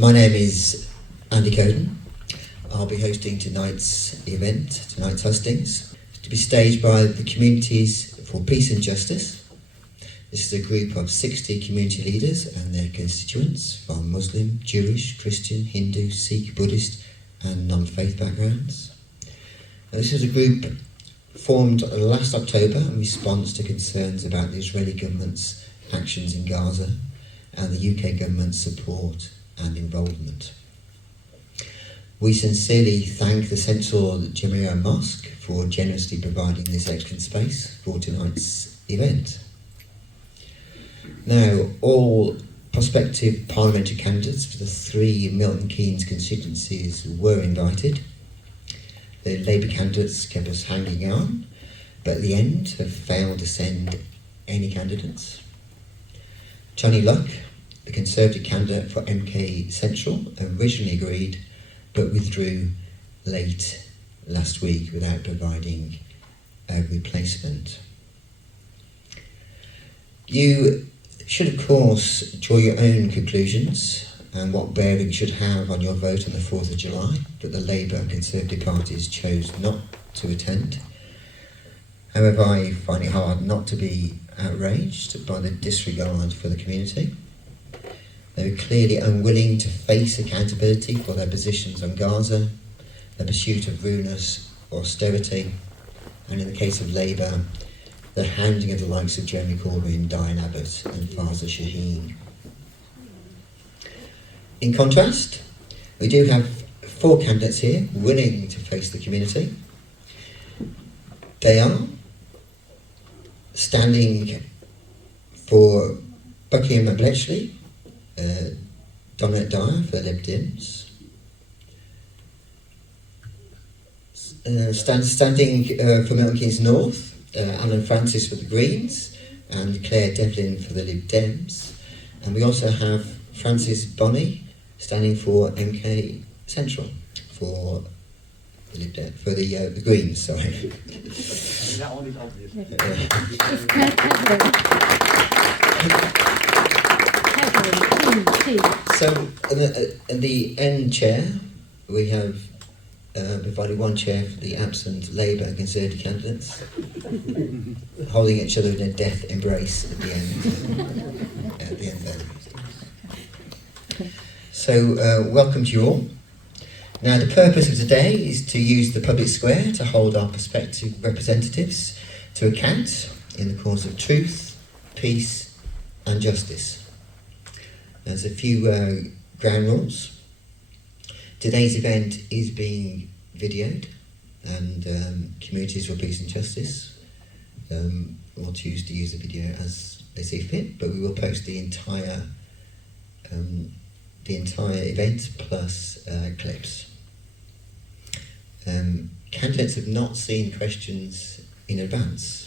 My name is Andy Coden. I'll be hosting tonight's event, tonight's Hustings, to be staged by the Communities for Peace and Justice. This is a group of 60 community leaders and their constituents from Muslim, Jewish, Christian, Hindu, Sikh, Buddhist and non-faith backgrounds. This is a group formed last October in response to concerns about the Israeli government's actions in Gaza and the UK government's support and involvement. We sincerely thank the Central Jamia Mosque for generously providing this excellent space for tonight's event. Now, all prospective parliamentary candidates for the 3 Milton Keynes constituencies were invited. The Labour candidates kept us hanging on, but at the end have failed to send any candidates. Johnny Luck, the Conservative candidate for MK Central, originally agreed but withdrew late last week without providing a replacement. You should of course draw your own conclusions and what bearing it should have on your vote on the 4th of July, but the Labour and Conservative parties chose not to attend. However, I find it hard not to be outraged by the disregard for the community. They were clearly unwilling to face accountability for their positions on Gaza, their pursuit of ruinous austerity, and in the case of Labour, the hounding of the likes of Jeremy Corbyn, Diane Abbott and Faza Shaheen. In contrast, we do have 4 candidates here willing to face the community. They are standing for Buckingham and Bletchley, Dominic Dyer for the Lib Dems, standing for Milton Keynes North, Alan Francis for the Greens and Claire Devlin for the Lib Dems, and we also have Francis Bonney standing for MK Central for the Lib Dem, for the Greens. Sorry. That one is obvious. So, in the end chair, we have provided 1 chair for the absent Labour and Conservative candidates, holding each other in a death embrace at the end. There. So, welcome to you all. Now, the purpose of today is to use the public square to hold our prospective representatives to account in the cause of truth, peace and justice. There's a few ground rules. Today's event is being videoed, and Communities for Peace and Justice will choose to use the video as they see fit, but we will post the entire event plus clips. Candidates have not seen questions in advance.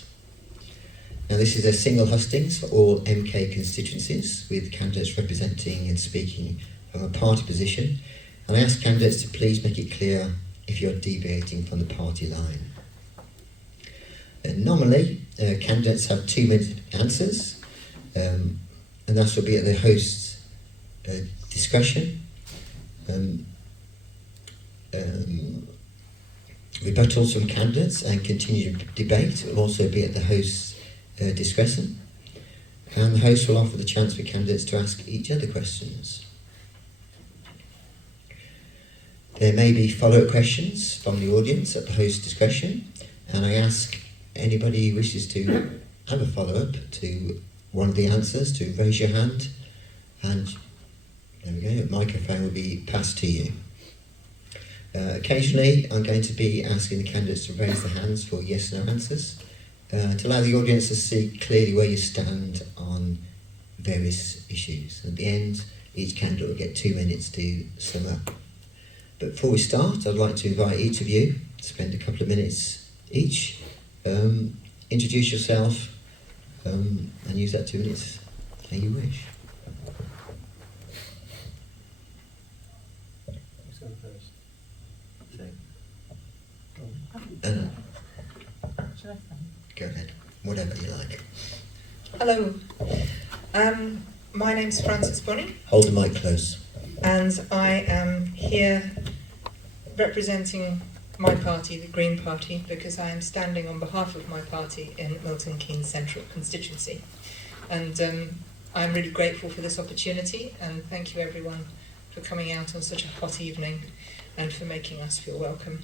Now, this is a single hustings for all MK constituencies, with candidates representing and speaking from a party position. And I ask candidates to please make it clear if you're deviating from the party line. Normally, candidates have 2-minute answers, and that will be at the host's discretion. Rebuttals from candidates and continued debate will also be at the host's discretion, and the host will offer the chance for candidates to ask each other questions. There may be follow-up questions from the audience at the host's discretion, and I ask anybody who wishes to have a follow-up to one of the answers to raise your hand, and there we go, a microphone will be passed to you. Occasionally, I'm going to be asking the candidates to raise their hands for yes/no answers, to allow the audience to see clearly where you stand on various issues. At the end, each candidate will get 2 minutes to sum up. But before we start, I'd like to invite each of you to spend a couple of minutes each, introduce yourself, and use that 2 minutes how you wish. Who's going first? Anna, Shall I start? go ahead, whatever you like. Hello, my name's Frances Bonney. Hold the mic close. and I am here representing my party, the Green Party, because I am standing on behalf of my party in Milton Keynes Central Constituency. And I'm really grateful for this opportunity, and thank you everyone for coming out on such a hot evening and for making us feel welcome.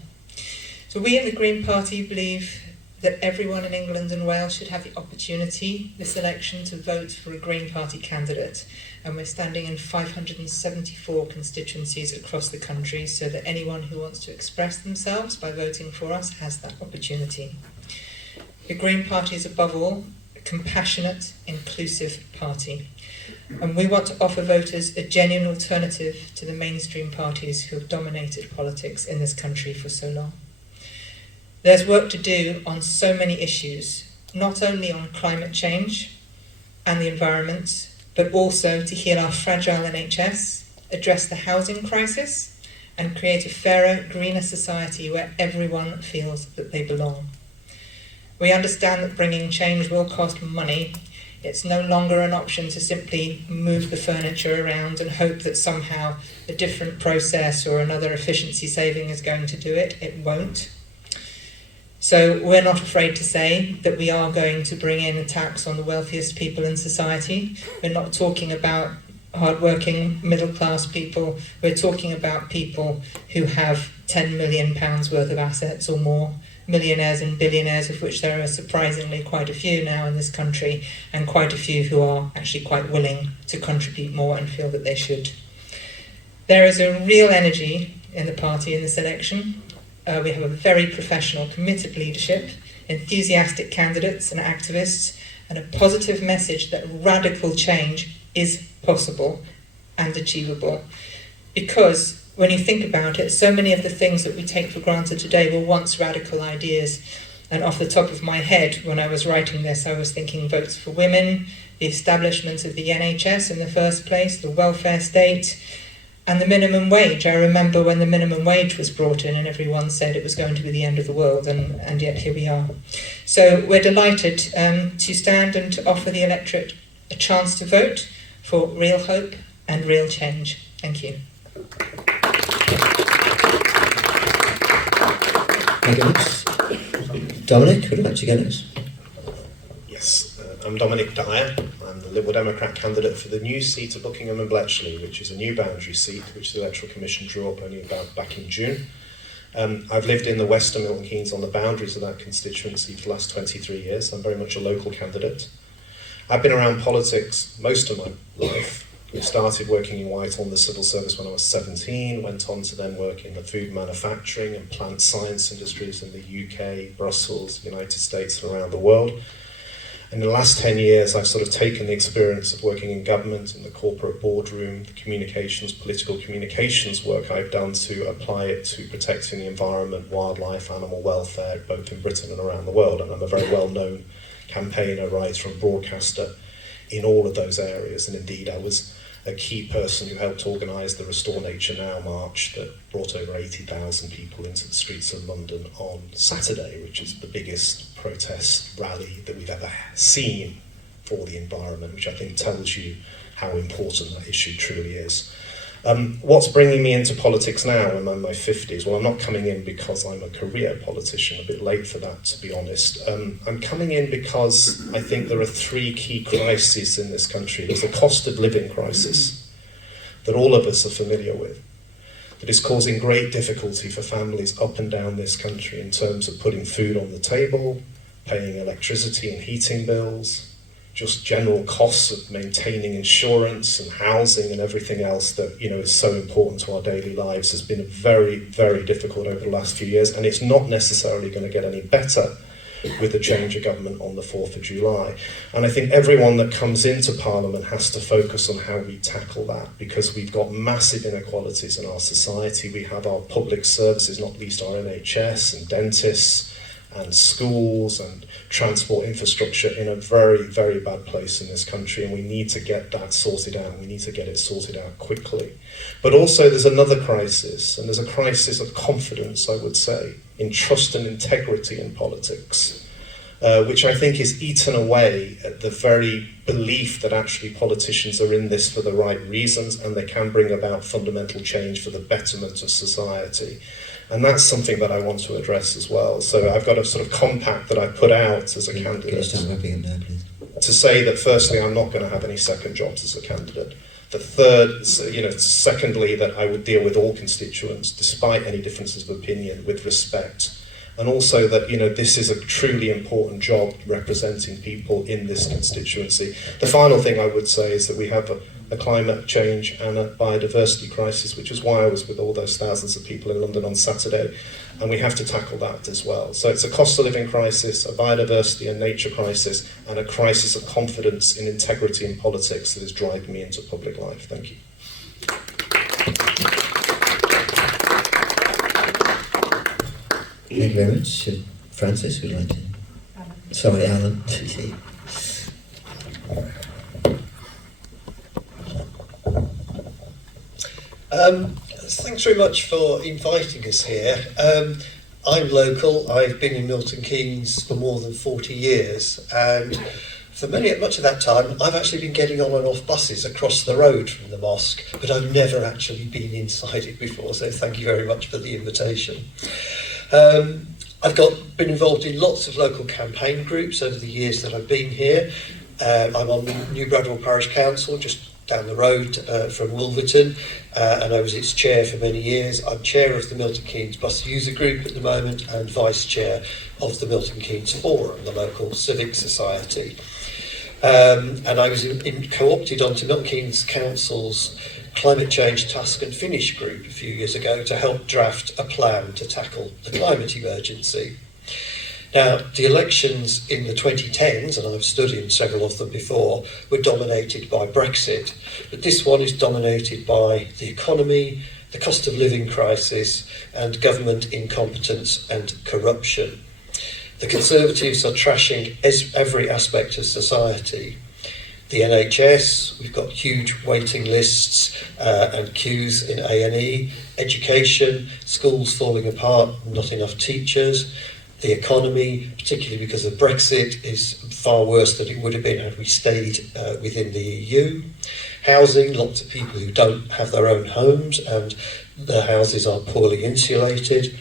So we in the Green Party believe that everyone in England and Wales should have the opportunity this election to vote for a Green Party candidate, and we're standing in 574 constituencies across the country so that anyone who wants to express themselves by voting for us has that opportunity. The Green Party is above all a compassionate, inclusive party, and we want to offer voters a genuine alternative to the mainstream parties who have dominated politics in this country for so long. There's work to do on so many issues, not only on climate change and the environment, but also to heal our fragile NHS, address the housing crisis, and create a fairer, greener society where everyone feels that they belong. We understand that bringing change will cost money. It's no longer an option to simply move the furniture around and hope that somehow a different process or another efficiency saving is going to do it. It won't. So we're not afraid to say that we are going to bring in a tax on the wealthiest people in society. We're not talking about hard-working, middle-class people. We're talking about people who have £10 million worth of assets or more, millionaires and billionaires, of which there are surprisingly quite a few now in this country, and quite a few who are actually quite willing to contribute more and feel that they should. There is a real energy in the party in this election. We have a very professional, committed leadership, enthusiastic candidates and activists, and a positive message that radical change is possible and achievable. Because when you think about it, so many of the things that we take for granted today were once radical ideas. And off the top of my head, when I was writing this, I was thinking votes for women, the establishment of the NHS in the first place, the welfare state, and the minimum wage. I remember when the minimum wage was brought in and everyone said it was going to be the end of the world, and yet here we are. So we're delighted to stand and to offer the electorate a chance to vote for real hope and real change. Thank you. Thank you very much. Dominic, would you like to go next? Yes, I'm Dominic Dyer. I'm the Liberal Democrat candidate for the new seat of Buckingham and Bletchley, which is a new boundary seat which the Electoral Commission drew up only about back in June. I've lived in the western Milton Keynes on the boundaries of that constituency for the last 23 years. I'm very much a local candidate. I've been around politics most of my life. I started working in Whitehall in the civil service when I was 17, went on to then work in the food manufacturing and plant science industries in the UK, Brussels, United States and around the world. And in the last 10 years, I've sort of taken the experience of working in government, in the corporate boardroom, the communications, political communications work I've done to apply it to protecting the environment, wildlife, animal welfare, both in Britain and around the world. And I'm a very well-known campaigner, writer and broadcaster in all of those areas. And indeed, I was a key person who helped organise the Restore Nature Now march that brought over 80,000 people into the streets of London on Saturday, which is the biggest protest rally that we've ever seen for the environment, which I think tells you how important that issue truly is. What's bringing me into politics now when I'm in my 50s? Well, I'm not coming in because I'm a career politician, a bit late for that, to be honest. I'm coming in because I think there are three key crises in this country. There's the cost of living crisis that all of us are familiar with, that is causing great difficulty for families up and down this country in terms of putting food on the table, paying electricity and heating bills, just general costs of maintaining insurance and housing and everything else that, you know, is so important to our daily lives has been very, very difficult over the last few years, and it's not necessarily going to get any better with the change of government on the 4th of July. And I think everyone that comes into Parliament has to focus on how we tackle that, because we've got massive inequalities in our society. We have our public services, not least our NHS and dentists and schools and transport infrastructure in a very, very bad place in this country, and we need to get that sorted out. We need to get it sorted out quickly. But also there's another crisis, and there's a crisis of confidence, I would say, in trust and integrity in politics. which I think is eaten away at the very belief that actually politicians are in this for the right reasons and they can bring about fundamental change for the betterment of society. And that's something that I want to address as well. So I've got a sort of compact that I put out as a candidate. Can you start wrapping up now, please? To say that firstly, I'm not going to have any second jobs as a candidate. The third, secondly, that I would deal with all constituents, despite any differences of opinion, with respect. And also that, this is a truly important job representing people in this constituency. The final thing I would say is that we have a climate change and a biodiversity crisis, which is why I was with all those thousands of people in London on Saturday, and we have to tackle that as well. So it's a cost of living crisis, a biodiversity and nature crisis, and a crisis of confidence in integrity in politics that is driving me into public life. Thank you. Thank you very much. Francis, would you like to? Sorry, Alan. Thanks very much for inviting us here. I'm local. I've been in Milton Keynes for more than 40 years, and for much of that time I've actually been getting on and off buses across the road from the mosque, but I've never actually been inside it before, so thank you very much for the invitation. I've been involved in lots of local campaign groups over the years that I've been here. I'm on the New Bradwell Parish Council, just down the road from Wolverton, and I was its chair for many years. I'm chair of the Milton Keynes Bus User Group at the moment and vice chair of the Milton Keynes Forum, the local civic society. And I was co-opted onto Milton Keynes Council's Climate Change Task and Finish group a few years ago to help draft a plan to tackle the climate emergency. Now, the elections in the 2010s, and I've stood in several of them before, were dominated by Brexit. But this one is dominated by the economy, the cost of living crisis, and government incompetence and corruption. The Conservatives are trashing every aspect of society. The NHS, we've got huge waiting lists and queues in A&E. Education, schools falling apart, not enough teachers. The economy, particularly because of Brexit, is far worse than it would have been had we stayed within the EU. Housing, lots of people who don't have their own homes and their houses are poorly insulated.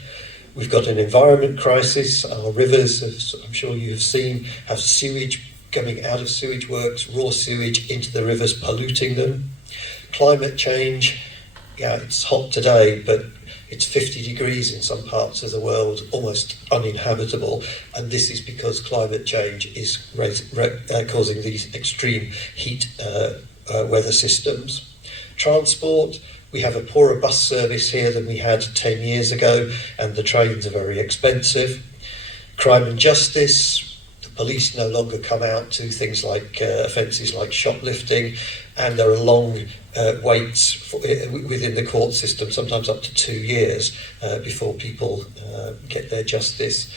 We've got an environment crisis. Our rivers, as I'm sure you have seen, have sewage coming out of sewage works, raw sewage into the rivers, polluting them. Climate change, yeah, it's hot today, but it's 50 degrees in some parts of the world, almost uninhabitable, and this is because climate change is causing these extreme heat weather systems. Transport, we have a poorer bus service here than we had 10 years ago, and the trains are very expensive. Crime and justice, the police no longer come out to things like offences like shoplifting, and there are long waits within the court system, sometimes up to 2 years before people get their justice.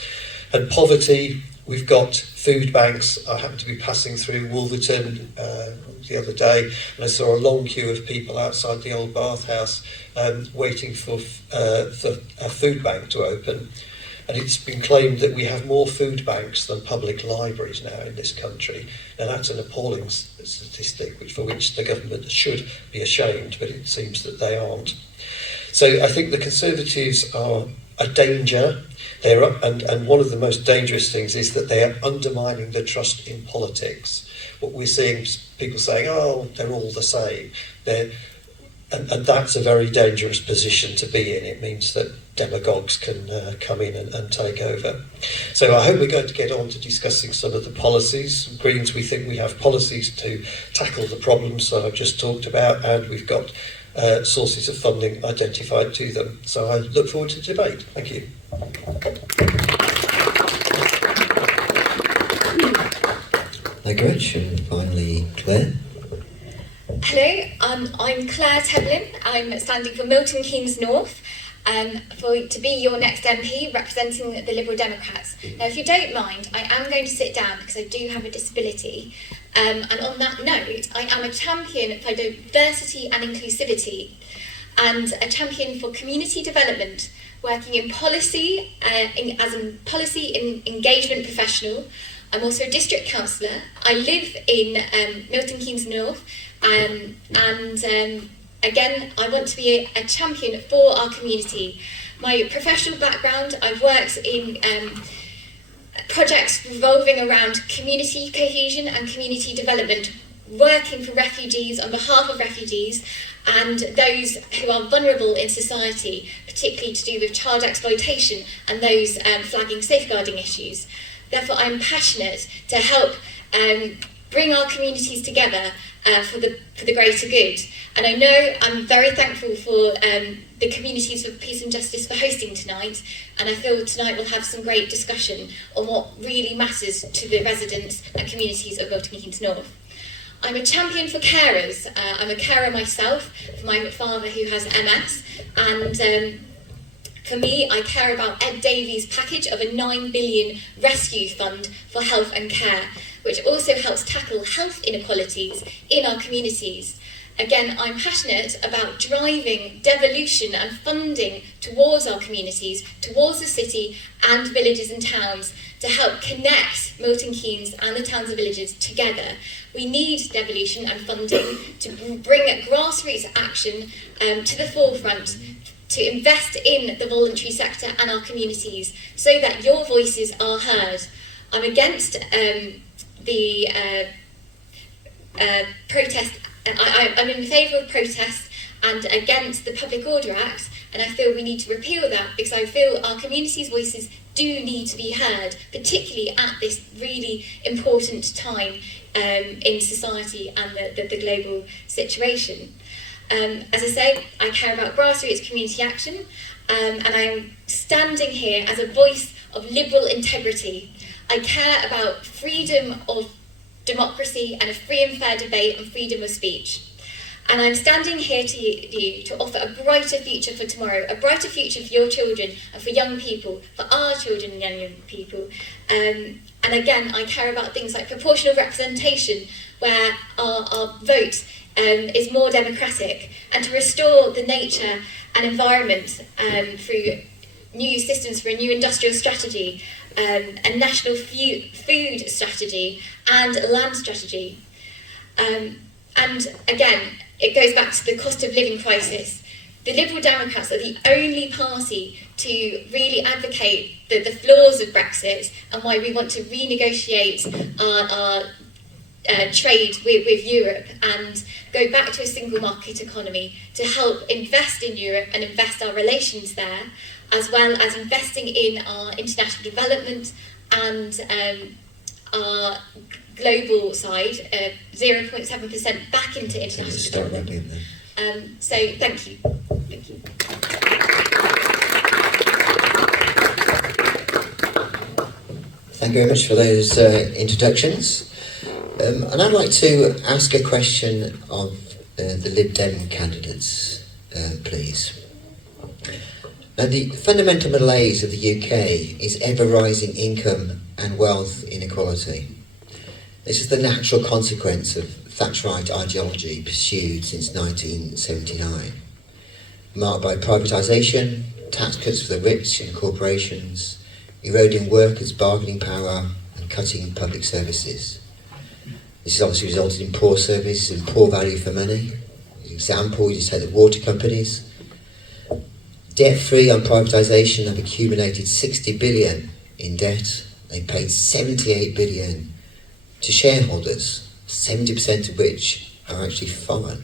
And poverty, we've got food banks. I happened to be passing through Wolverton the other day, and I saw a long queue of people outside the old bathhouse waiting for a food bank to open. And it's been claimed that we have more food banks than public libraries now in this country. Now that's an appalling statistic for which the government should be ashamed, but it seems that they aren't. So I think the Conservatives are a danger. And one of the most dangerous things is that they are undermining the trust in politics. What we're seeing is people saying, oh, they're all the same. And that's a very dangerous position to be in. It means that demagogues can come in and take over. So I hope we're going to get on to discussing some of the policies. Greens, we think we have policies to tackle the problems that I've just talked about, and we've got sources of funding identified to them. So I look forward to the debate. Thank you. Thank you very much. And finally, Claire. Hello, I'm Claire Teblin. I'm standing for Milton Keynes North to be your next MP representing the Liberal Democrats. Now, if you don't mind, I am going to sit down because I do have a disability. And on that note, I am a champion for diversity and inclusivity and a champion for community development working in policy, as a policy engagement professional. I'm also a district councillor. I live in Milton Keynes North, and again, I want to be a champion for our community. My professional background, I've worked in projects revolving around community cohesion and community development, working for refugees, on behalf of refugees and those who are vulnerable in society, particularly to do with child exploitation and those flagging safeguarding issues. Therefore, I'm passionate to help bring our communities together for the greater good. And I know I'm very thankful for the Communities for Peace and Justice for hosting tonight, and I feel tonight we'll have some great discussion on what really matters to the residents and communities of Milton Keynes North. I'm a champion for carers. I'm a carer myself for my father who has MS, and for me, I care about Ed Davies' package of a 9 billion rescue fund for health and care, which also helps tackle health inequalities in our communities. Again, I'm passionate about driving devolution and funding towards our communities, towards the city and villages and towns, to help connect Milton Keynes and the towns and villages together. We need devolution and funding to bring grassroots action to the forefront, to invest in the voluntary sector and our communities so that your voices are heard. I'm against the protest. I'm in favour of protest and against the Public Order Act, and I feel we need to repeal that because I feel our communities' voices do need to be heard, particularly at this really important time in society and the global situation. As I say, I care about grassroots community action, and I am standing here as a voice of liberal integrity. I care about freedom of democracy and a free and fair debate and freedom of speech. And I'm standing here to you to offer a brighter future for tomorrow, a brighter future for your children and for young people, for our children and young people. And again, I care about things like proportional representation, where our vote is more democratic, and to restore the nature and environment through new systems for a new industrial strategy, a national food strategy and a land strategy. And again, it goes back to the cost of living crisis. The Liberal Democrats are the only party to really advocate the flaws of Brexit and why we want to renegotiate our trade with Europe and go back to a single market economy to help invest in Europe and invest our relations there, as well as investing in our international development and our global side, 0.7% back into international development. So thank you. Thank you. Thank you very much for those introductions. And I'd like to ask a question of the Lib Dem candidates, please. Now, the fundamental malaise of the UK is ever-rising income and wealth inequality. This is the natural consequence of Thatcherite ideology pursued since 1979, marked by privatisation, tax cuts for the rich and corporations, eroding workers' bargaining power and cutting public services. This has obviously resulted in poor service and poor value for money. As an example, you just take the water companies. Debt-free on privatisation have accumulated 60 billion in debt. They paid 78 billion to shareholders, 70% of which are actually foreign.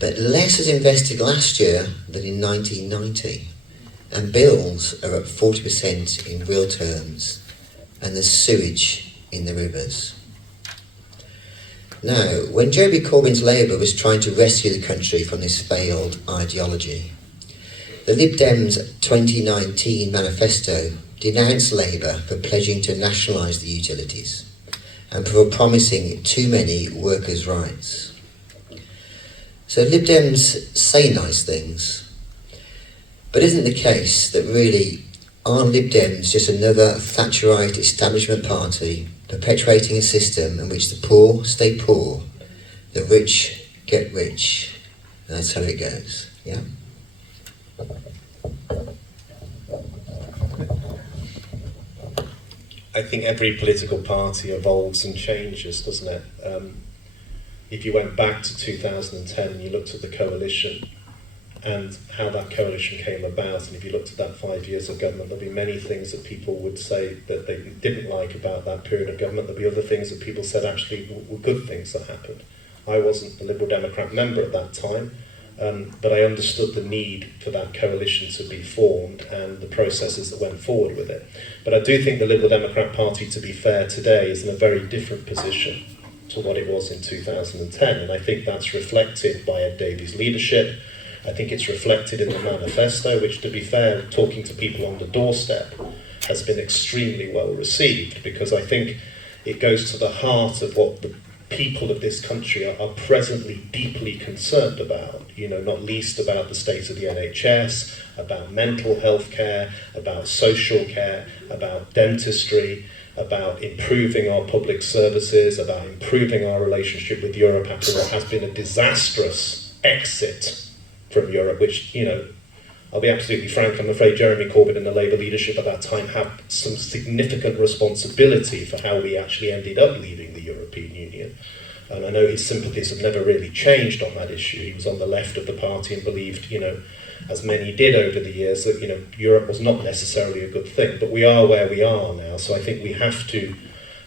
But less was invested last year than in 1990, and bills are up 40% in real terms, and there's sewage in the rivers. Now, when Jeremy Corbyn's Labour was trying to rescue the country from this failed ideology, the Lib Dems' 2019 manifesto denounced Labour for pledging to nationalise the utilities and for promising too many workers' rights. So Lib Dems say nice things, but isn't the case that really aren't Lib Dems just another Thatcherite establishment party perpetuating a system in which the poor stay poor, the rich get rich, and that's how it goes, yeah? I think every political party evolves and changes, doesn't it? If you went back to 2010 and you looked at the coalition and how that coalition came about, and if you looked at that 5 years of government, there'll be many things that people would say that they didn't like about that period of government. There'll be other things that people said actually were good things that happened. I wasn't a Liberal Democrat member at that time, but I understood the need for that coalition to be formed and the processes that went forward with it. But I do think the Liberal Democrat Party, to be fair, today is in a very different position to what it was in 2010, and I think that's reflected by Ed Davies' leadership. I think it's reflected in the manifesto, which, to be fair, talking to people on the doorstep, has been extremely well received, because I think it goes to the heart of what the people of this country are presently deeply concerned about, not least about the state of the NHS, about mental health care, about social care, about dentistry, about improving our public services, about improving our relationship with Europe after what has been a disastrous exit from Europe, which, I'll be absolutely frank, I'm afraid Jeremy Corbyn and the Labour leadership at that time had some significant responsibility for how we actually ended up leaving the European Union. And I know his sympathies have never really changed on that issue. He was on the left of the party and believed, as many did over the years, that, Europe was not necessarily a good thing. But we are where we are now, so I think we have to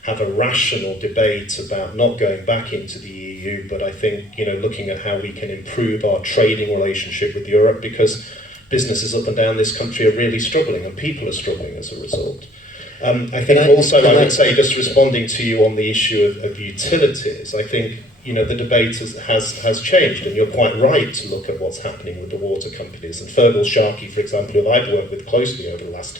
have a rational debate about not going back into the EU, but I think, looking at how we can improve our trading relationship with Europe, because businesses up and down this country are really struggling, and people are struggling as a result. I think I would say, just responding to you on the issue of utilities, I think, the debate has changed, and you're quite right to look at what's happening with the water companies. And Fergal Sharkey, for example, who I've worked with closely over the last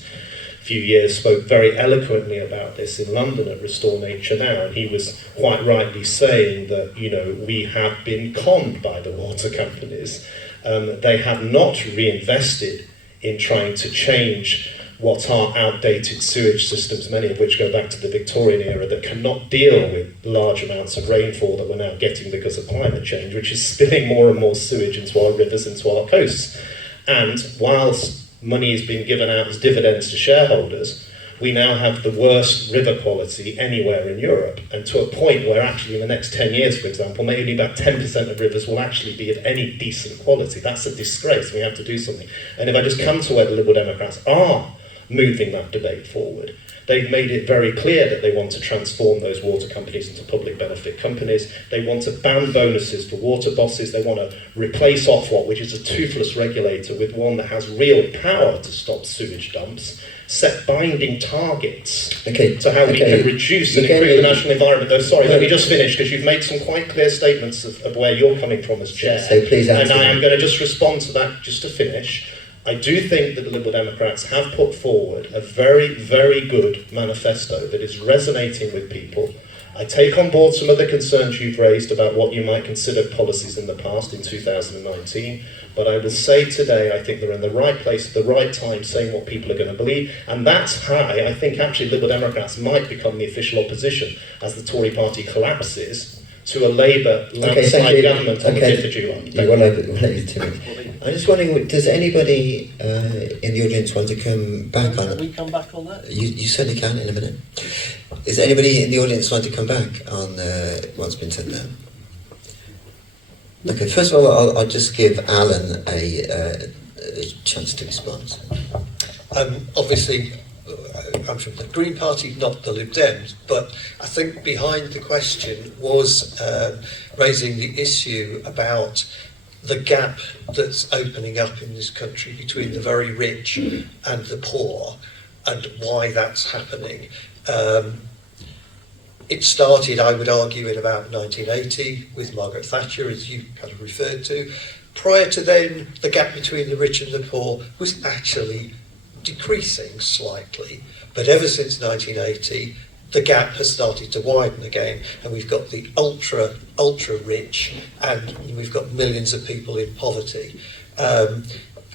few years, spoke very eloquently about this in London at Restore Nature Now, and he was quite rightly saying that, we have been conned by the water companies. They have not reinvested in trying to change what are outdated sewage systems, many of which go back to the Victorian era, that cannot deal with large amounts of rainfall that we're now getting because of climate change, which is spilling more and more sewage into our rivers, into our coasts. And whilst money is being given out as dividends to shareholders, we now have the worst river quality anywhere in Europe, and to a point where actually in the next 10 years, for example, maybe about 10% of rivers will actually be of any decent quality. That's a disgrace. We have to do something. And if I just come to where the Liberal Democrats are moving that debate forward, they've made it very clear that they want to transform those water companies into public benefit companies. They want to ban bonuses for water bosses. They want to replace Ofwat, which is a toothless regulator, with one that has real power to stop sewage dumps, set binding targets to how we can reduce and improve the national environment. Though, sorry, let me just finish, because you've made some quite clear statements of where you're coming from as chair. So please answer. And I am going to just respond to that just to finish. I do think that the Liberal Democrats have put forward a very, very good manifesto that is resonating with people. I take on board some of the concerns you've raised about what you might consider policies in the past in 2019, but I will say today I think they're in the right place at the right time, saying what people are going to believe, and that's how I think actually Liberal Democrats might become the official opposition as the Tory party collapses to a Labour landslide government on the 5th of July. I'm just wondering, does anybody in the audience want to come back on Can we come back on that? You certainly can in a minute. Is anybody in the audience want to come back on what's been said there? Okay, first of all, I'll just give Alan a chance to respond. Obviously, I'm from the Green Party, not the Lib Dems, but I think behind the question was raising the issue about the gap that's opening up in this country between the very rich and the poor, and why that's happening. It started, I would argue, in about 1980 with Margaret Thatcher, as you kind of referred to. Prior to then, the gap between the rich and the poor was actually decreasing slightly, but ever since 1980 the gap has started to widen again, and we've got the ultra rich, and we've got millions of people in poverty.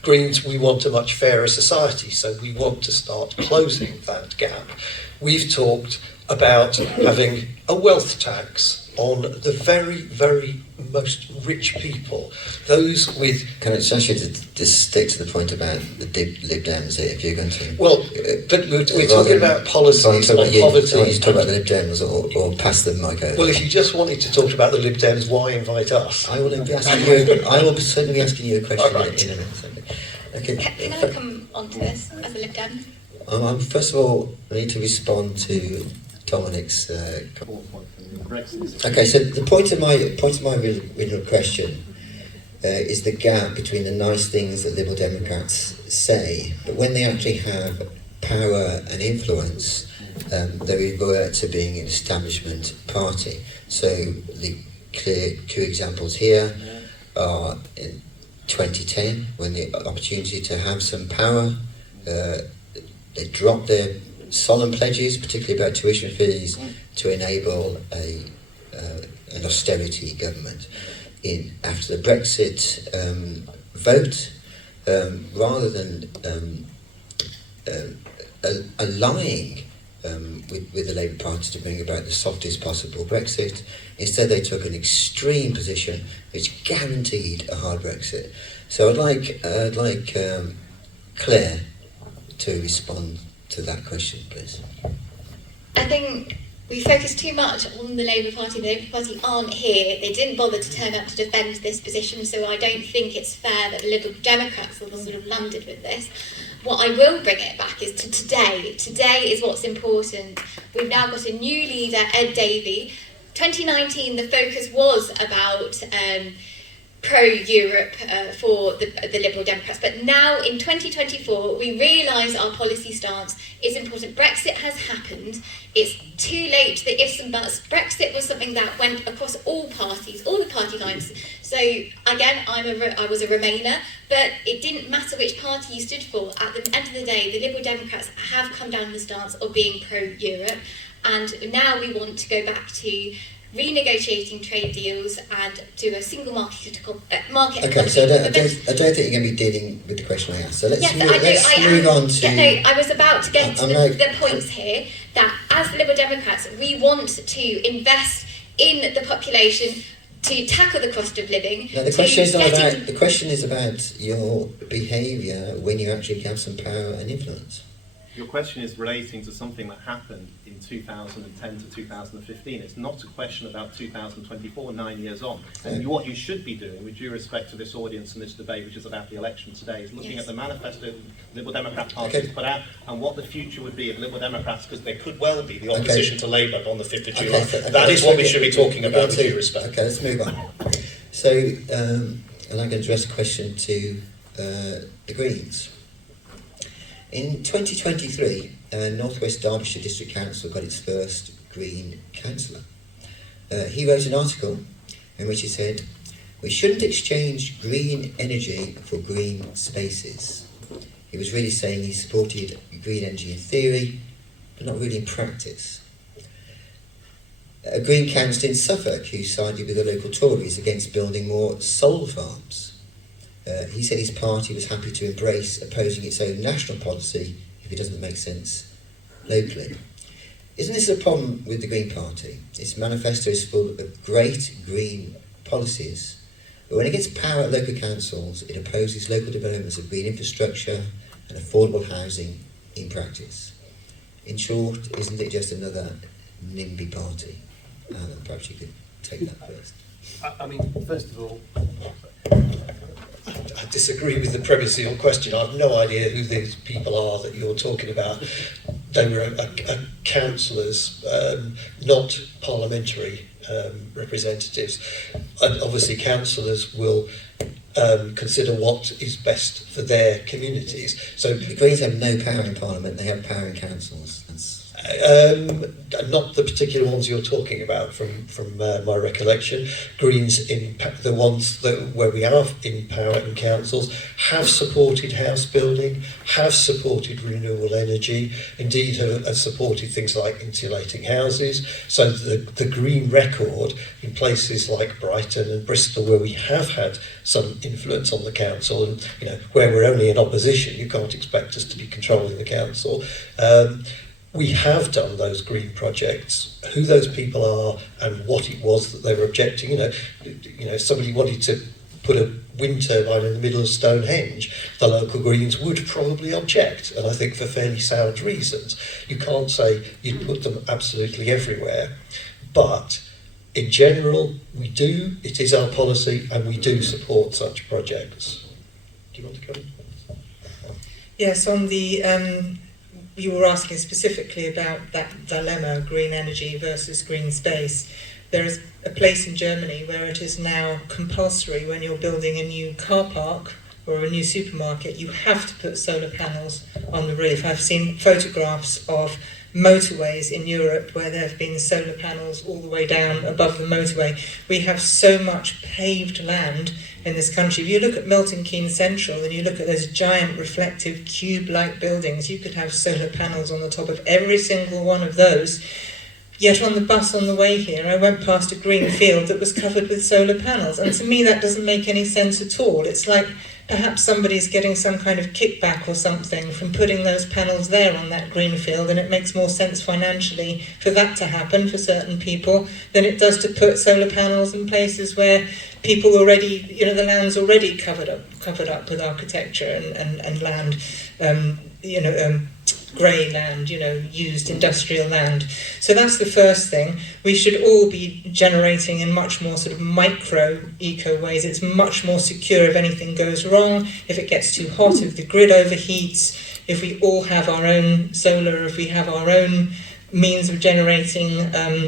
Greens, we want a much fairer society, so we want to start closing that gap. We've talked about having a wealth tax. on the very, very most rich people, those with... Can I just ask you to just stick to the point about the Lib Dems here, if you're going to... Well, but we're talking about policies on poverty. I want you to talk about the Lib Dems or pass the mic over. Well, if you just wanted to talk about the Lib Dems, why invite us? I will be asking you. I will certainly be asking you a question Right. in a minute. Okay. Can I come on to this as a Lib Dem? First of all, I need to respond to Dominic's. Okay, so the point of my original question is the gap between the nice things that Liberal Democrats say, but when they actually have power and influence, they revert to being an establishment party. So the clear two examples here are in 2010, when the opportunity to have some power, they dropped their solemn pledges, particularly about tuition fees, to enable an austerity government. After the Brexit vote, rather than allying with the Labour Party to bring about the softest possible Brexit, instead they took an extreme position which guaranteed a hard Brexit. So I'd like Claire to respond to that question, please. I think we focus too much on the Labour Party. The Labour Party aren't here. They didn't bother to turn up to defend this position, so I don't think it's fair that the Liberal Democrats have sort of landed with this. What I will bring it back is to today. Today is what's important. We've now got a new leader, Ed Davey. 2019, the focus was about pro-Europe for the Liberal Democrats. But now in 2024, we realise our policy stance is important. Brexit has happened. It's too late, the ifs and buts. Brexit was something that went across all parties, all the party lines. So again, I was a Remainer, but it didn't matter which party you stood for. At the end of the day, the Liberal Democrats have come down the stance of being pro-Europe. And now we want to go back to renegotiating trade deals and do a single market Okay, so I don't think you're going to be dealing with the question I asked. So let's move on to... Yeah, no, I was about to get to the points here, that as the Liberal Democrats, we want to invest in the population to tackle the cost of living. No, the question is not about... The question is about your behaviour when you actually have some power and influence. Your question is relating to something that happened in 2010 to 2015. It's not a question about 2024, 9 years on. And what you should be doing, with due respect to this audience and this debate, which is about the election today, is looking at the manifesto the Liberal Democrat Party has put out and what the future would be of Liberal Democrats, because there could well be the opposition to Labour on the 5th of July. That is what we should be talking about, with due respect. Okay, let's move on. So, and I'm going to address a question to the Greens. In 2023, North West Derbyshire District Council got its first Green councillor. He wrote an article in which he said, "We shouldn't exchange green energy for green spaces." He was really saying he supported green energy in theory, but not really in practice. A Green councillor in Suffolk who sided with the local Tories against building more solar farms. He said his party was happy to embrace opposing its own national policy if it doesn't make sense locally. Isn't this a problem with the Green Party? Its manifesto is full of great green policies, but when it gets power at local councils, it opposes local developments of green infrastructure and affordable housing in practice. In short, isn't it just another NIMBY party? Perhaps you could take that first. I mean, first of all, I disagree with the premise of your question. I have no idea who these people are that you're talking about. They were councillors, not parliamentary representatives. And obviously, councillors will consider what is best for their communities. So the Greens have no power in Parliament; they have power in councils. Not the particular ones you're talking about from my recollection. Greens, the ones where we are in power in councils, have supported house building, have supported renewable energy, indeed have supported things like insulating houses. So the green record in places like Brighton and Bristol, where we have had some influence on the council, and where we're only in opposition, you can't expect us to be controlling the council. we have done those green projects, who those people are and what it was that they were objecting. If somebody wanted to put a wind turbine in the middle of Stonehenge, the local Greens would probably object, and I think for fairly sound reasons. You can't say you'd put them absolutely everywhere, but in general, we do, it is our policy, and we do support such projects. Do you want to go? Yes, on the, you were asking specifically about that dilemma, green energy versus green space. There is a place in Germany where it is now compulsory when you're building a new car park or a new supermarket, you have to put solar panels on the roof. I've seen photographs of motorways in Europe where there have been solar panels all the way down above the motorway. We have so much paved land in this country. If you look at Milton Keynes Central and you look at those giant reflective cube-like buildings, you could have solar panels on the top of every single one of those. Yet on the bus on the way here, I went past a green field that was covered with solar panels. And to me, that doesn't make any sense at all. It's like perhaps somebody's getting some kind of kickback or something from putting those panels there on that green field, and it makes more sense financially for that to happen for certain people than it does to put solar panels in places where people already, the land's already covered up with architecture and land, grey land, used industrial land. So that's the first thing. We should all be generating in much more sort of micro eco ways. It's much more secure if anything goes wrong, if it gets too hot, if the grid overheats, if we all have our own solar, if we have our own means of generating,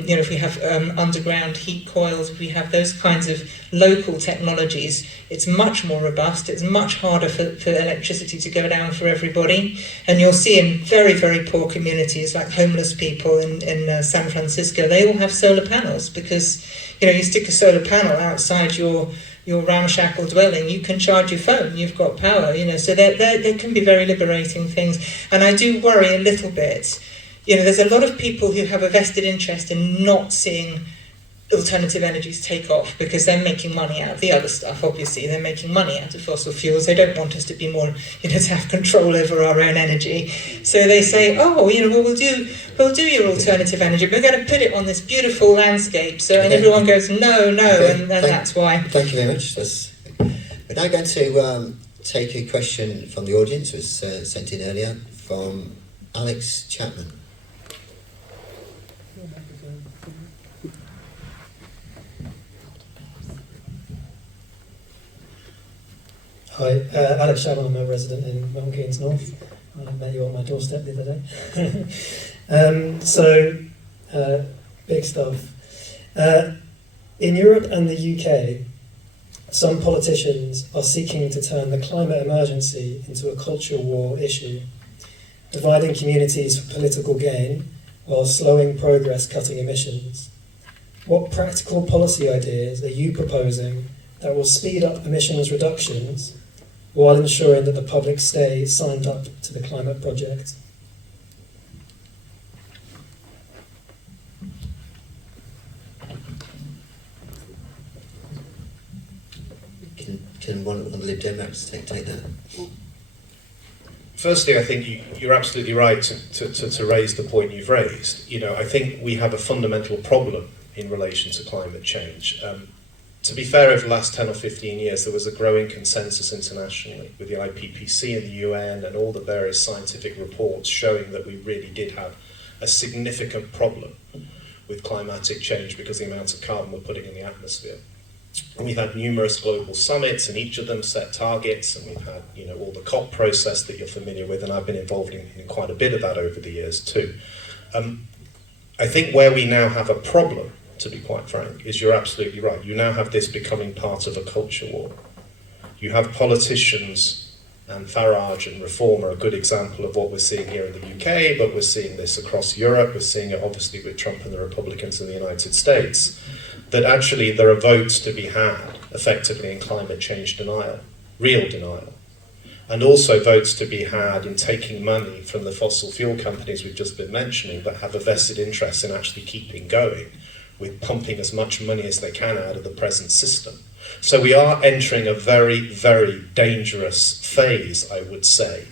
if we have underground heat coils, if we have those kinds of local technologies, it's much more robust, it's much harder for electricity to go down for everybody. And you'll see in very, very poor communities, like homeless people in San Francisco, they all have solar panels because, you stick a solar panel outside your ramshackle dwelling, you can charge your phone, you've got power, so there can be very liberating things. And I do worry a little bit. There's a lot of people who have a vested interest in not seeing alternative energies take off because they're making money out of the other stuff, obviously. They're making money out of fossil fuels. They don't want us to be more, to have control over our own energy. So they say, we'll do your alternative energy, but we're going to put it on this beautiful landscape. And everyone goes, no, and that's why. Thank you very much. We're now going to take a question from the audience. It was sent in earlier from Alex Chapman. Hi, Alex Chapman, I'm a resident in Milton Keynes North. I met you on my doorstep the other day. Big stuff. In Europe and the UK, some politicians are seeking to turn the climate emergency into a culture war issue, dividing communities for political gain while slowing progress cutting emissions. What practical policy ideas are you proposing that will speed up emissions reductions while ensuring that the public stays signed up to the climate project? Can one of the Lib Dems take that? Firstly, I think you're absolutely right to raise the point you've raised. I think we have a fundamental problem in relation to climate change. To be fair, over the last 10 or 15 years, there was a growing consensus internationally with the IPCC and the UN and all the various scientific reports showing that we really did have a significant problem with climatic change because of the amount of carbon we're putting in the atmosphere. And we've had numerous global summits, and each of them set targets, and we've had all the COP process that you're familiar with, and I've been involved in quite a bit of that over the years too. I think where we now have a problem, to be quite frank, is you're absolutely right. You now have this becoming part of a culture war. You have politicians, and Farage and Reform are a good example of what we're seeing here in the UK, but we're seeing this across Europe. We're seeing it obviously with Trump and the Republicans in the United States, that actually there are votes to be had effectively in climate change denial, real denial, and also votes to be had in taking money from the fossil fuel companies we've just been mentioning that have a vested interest in actually keeping going, with pumping as much money as they can out of the present system. So we are entering a very, very dangerous phase, I would say,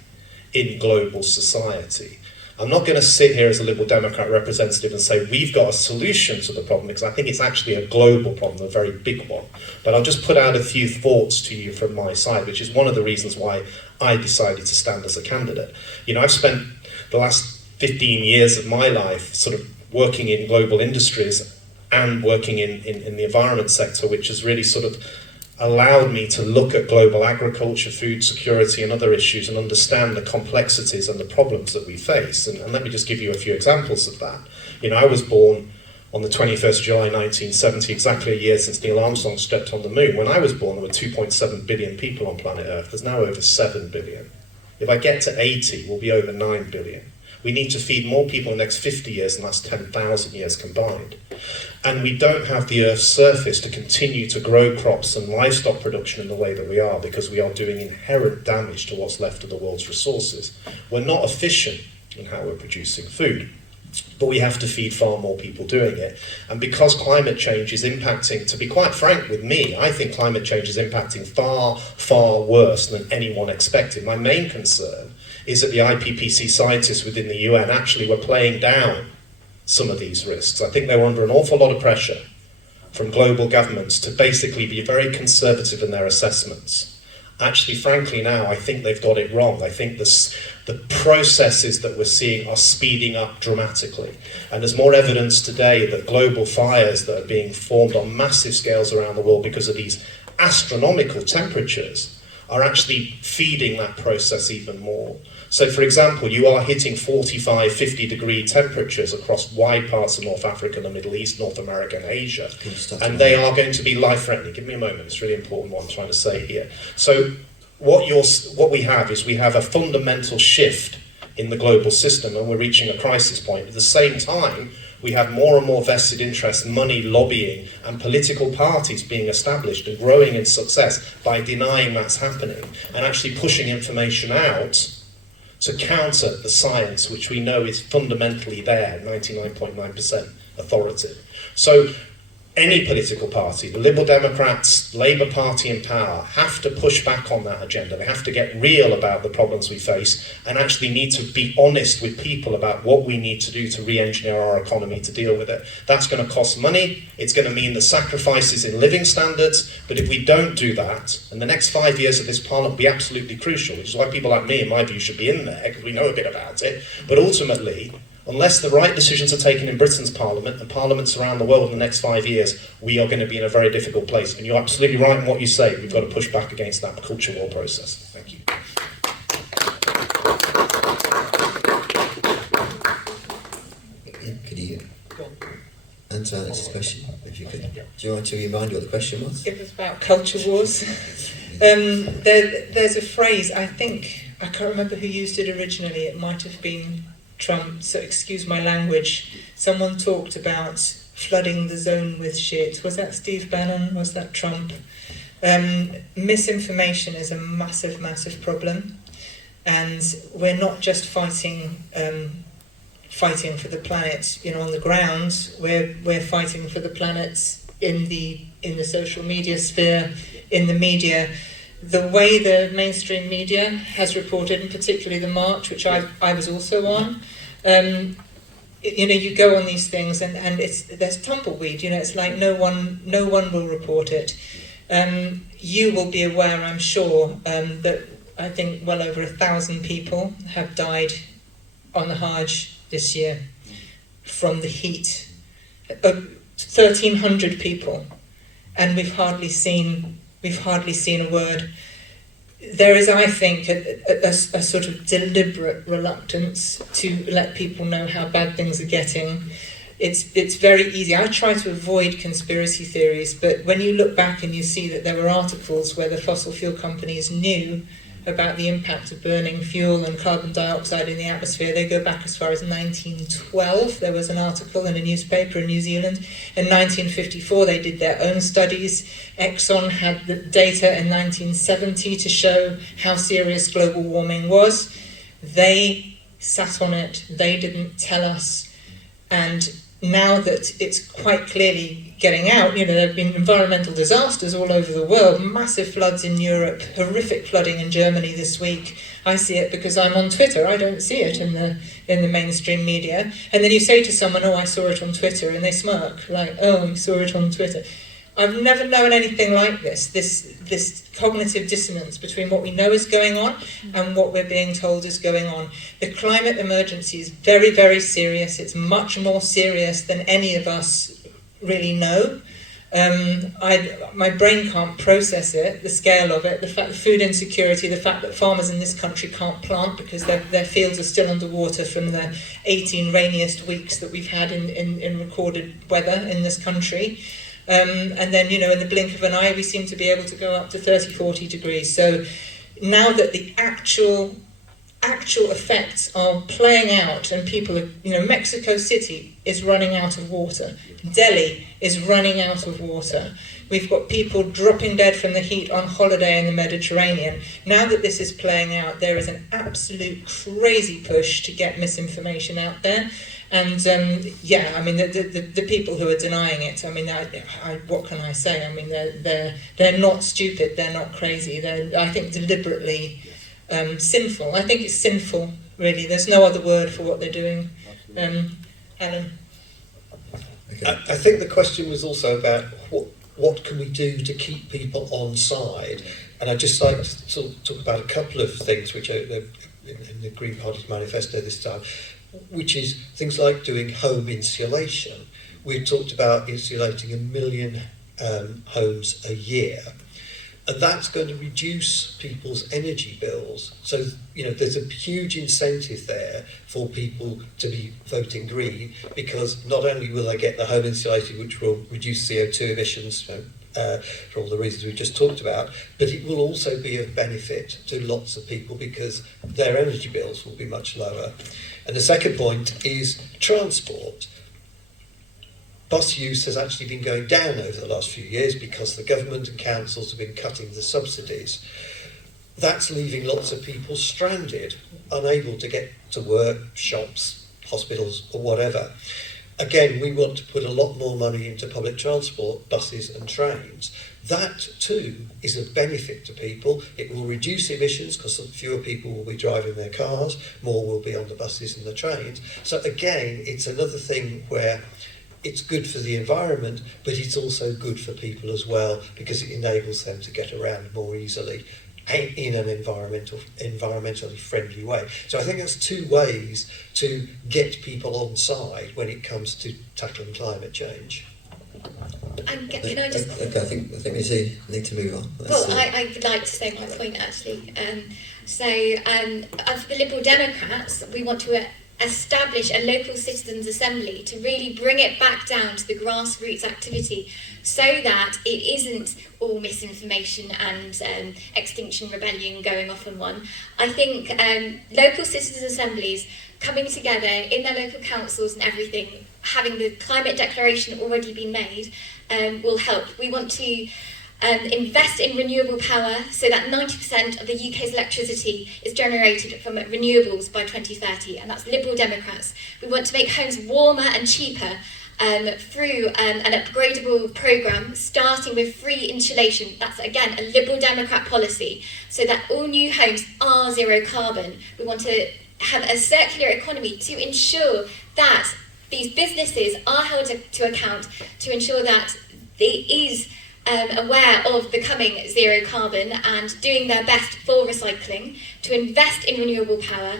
in global society. I'm not going to sit here as a Liberal Democrat representative and say we've got a solution to the problem, because I think it's actually a global problem, a very big one. But I'll just put out a few thoughts to you from my side, which is one of the reasons why I decided to stand as a candidate. You know, I've spent the last 15 years of my life sort of working in global industries and working in the environment sector, which has really sort of allowed me to look at global agriculture, food security and other issues and understand the complexities and the problems that we face. And let me just give you a few examples of that. You know, I was born on the 21st of July 1970, exactly a year since Neil Armstrong stepped on the moon. When I was born, there were 2.7 billion people on planet Earth. There's now over 7 billion. If I get to 80, we'll be over 9 billion. We need to feed more people in the next 50 years than the last 10,000 years combined. And we don't have the Earth's surface to continue to grow crops and livestock production in the way that we are, because we are doing inherent damage to what's left of the world's resources. We're not efficient in how we're producing food, but we have to feed far more people doing it. And because climate change is impacting, to be quite frank with me, I think climate change is impacting far, far worse than anyone expected. My main concern is that the IPCC scientists within the UN actually were playing down some of these risks. I think they were under an awful lot of pressure from global governments to basically be very conservative in their assessments. Actually, frankly now, I think they've got it wrong. I think the processes that we're seeing are speeding up dramatically. And there's more evidence today that global fires that are being formed on massive scales around the world because of these astronomical temperatures are actually feeding that process even more. So for example, you are hitting 45, 50 degree temperatures across wide parts of North Africa, the Middle East, North America and Asia. And they are going to be life-threatening. Give me a moment, it's really important what I'm trying to say here. So what we have is we have a fundamental shift in the global system, and we're reaching a crisis point. At the same time, we have more and more vested interest, money, lobbying, and political parties being established and growing in success by denying that's happening and actually pushing information out to counter the science, which we know is fundamentally there, 99.9% authoritative. So any political party, the Liberal Democrats, Labour Party in power, have to push back on that agenda. They have to get real about the problems we face and actually need to be honest with people about what we need to do to re-engineer our economy to deal with it. That's going to cost money. It's going to mean the sacrifices in living standards. But if we don't do that, and the next 5 years of this parliament will be absolutely crucial, which is why people like me, in my view, should be in there, because we know a bit about it. But ultimately, unless the right decisions are taken in Britain's parliament and parliaments around the world in the next 5 years, we are going to be in a very difficult place. And you're absolutely right in what you say. We've got to push back against that culture war process. Thank you. Yeah, could you answer Alex's question, if you could? Do you want to remind what the question was? It was about culture wars. There's a phrase, I can't remember who used it originally, it might have been Trump, so excuse my language. Someone talked about flooding the zone with shit. Was that Steve Bannon? Was that Trump? Misinformation is a massive, massive problem. And we're not just fighting for the planet, on the ground. We're fighting for the planet in the social media sphere, in the media. The way the mainstream media has reported, and particularly the March, which I was also on, you go on these things and there's tumbleweed. It's like no one will report it. You will be aware, I'm sure, that I think well over 1,000 people have died on the Hajj this year from the heat. 1,300 people, and we've hardly seen a word. There is, I think, a sort of deliberate reluctance to let people know how bad things are getting. It's very easy. I try to avoid conspiracy theories, but when you look back and you see that there were articles where the fossil fuel companies knew about the impact of burning fuel and carbon dioxide in the atmosphere, they go back as far as 1912. There was an article in a newspaper in New Zealand. In 1954, they did their own studies. Exxon had the data in 1970 to show how serious global warming was. They sat on it. They didn't tell us. And now that it's quite clearly getting out, there have been environmental disasters all over the world, massive floods in Europe, horrific flooding in Germany this week. I see it because I'm on Twitter. I don't see it in the mainstream media. And then you say to someone, "Oh, I saw it on Twitter," and they smirk, like, "Oh, you saw it on Twitter." I've never known anything like this cognitive dissonance between what we know is going on and what we're being told is going on. The climate emergency is very, very serious. It's much more serious than any of us really know. My brain can't process it, the scale of it, the fact that food insecurity, the fact that farmers in this country can't plant because their fields are still underwater from the 18 rainiest weeks that we've had in recorded weather in this country. And then, in the blink of an eye, we seem to be able to go up to 30, 40 degrees. So now that the actual effects are playing out and people are, Mexico City is running out of water. Delhi is running out of water. We've got people dropping dead from the heat on holiday in the Mediterranean. Now that this is playing out, there is an absolute crazy push to get misinformation out there. And the people who are denying it, what can I say? They're not stupid, they're not crazy, they're, I think, deliberately sinful. I think it's sinful, really. There's no other word for what they're doing. Alan? Okay. I think the question was also about what can we do to keep people on side, and I'd just like to talk about a couple of things which are in the Green Party's manifesto this time, which is things like doing home insulation. We've talked about insulating 1 million homes a year, and that's going to reduce people's energy bills. So, there's a huge incentive there for people to be voting green, because not only will they get the home insulated, which will reduce CO2 emissions for all the reasons we just talked about, but it will also be of benefit to lots of people because their energy bills will be much lower. And the second point is transport. Bus use has actually been going down over the last few years because the government and councils have been cutting the subsidies. That's leaving lots of people stranded, unable to get to work, shops, hospitals, or whatever. Again, we want to put a lot more money into public transport, buses and trains. That too is a benefit to people. It will reduce emissions because fewer people will be driving their cars, more will be on the buses and the trains. So again, it's another thing where it's good for the environment, but it's also good for people as well because it enables them to get around more easily in an environmentally friendly way. So I think there's two ways to get people on side when it comes to tackling climate change. And can I just... Okay, I think we need to move on. I would like to say my point, actually. For the Liberal Democrats, we want to establish a local citizens' assembly to really bring it back down to the grassroots activity so that it isn't all misinformation and Extinction Rebellion going off on one. I think local citizens' assemblies coming together in their local councils and everything, having the climate declaration already been made, will help. We want to invest in renewable power so that 90% of the UK's electricity is generated from renewables by 2030, and that's Liberal Democrats. We want to make homes warmer and cheaper through an upgradable programme, starting with free insulation. That's, again, a Liberal Democrat policy, so that all new homes are zero carbon. We want to have a circular economy to ensure that these businesses are held to account, to ensure that it is aware of becoming zero carbon and doing their best for recycling, to invest in renewable power.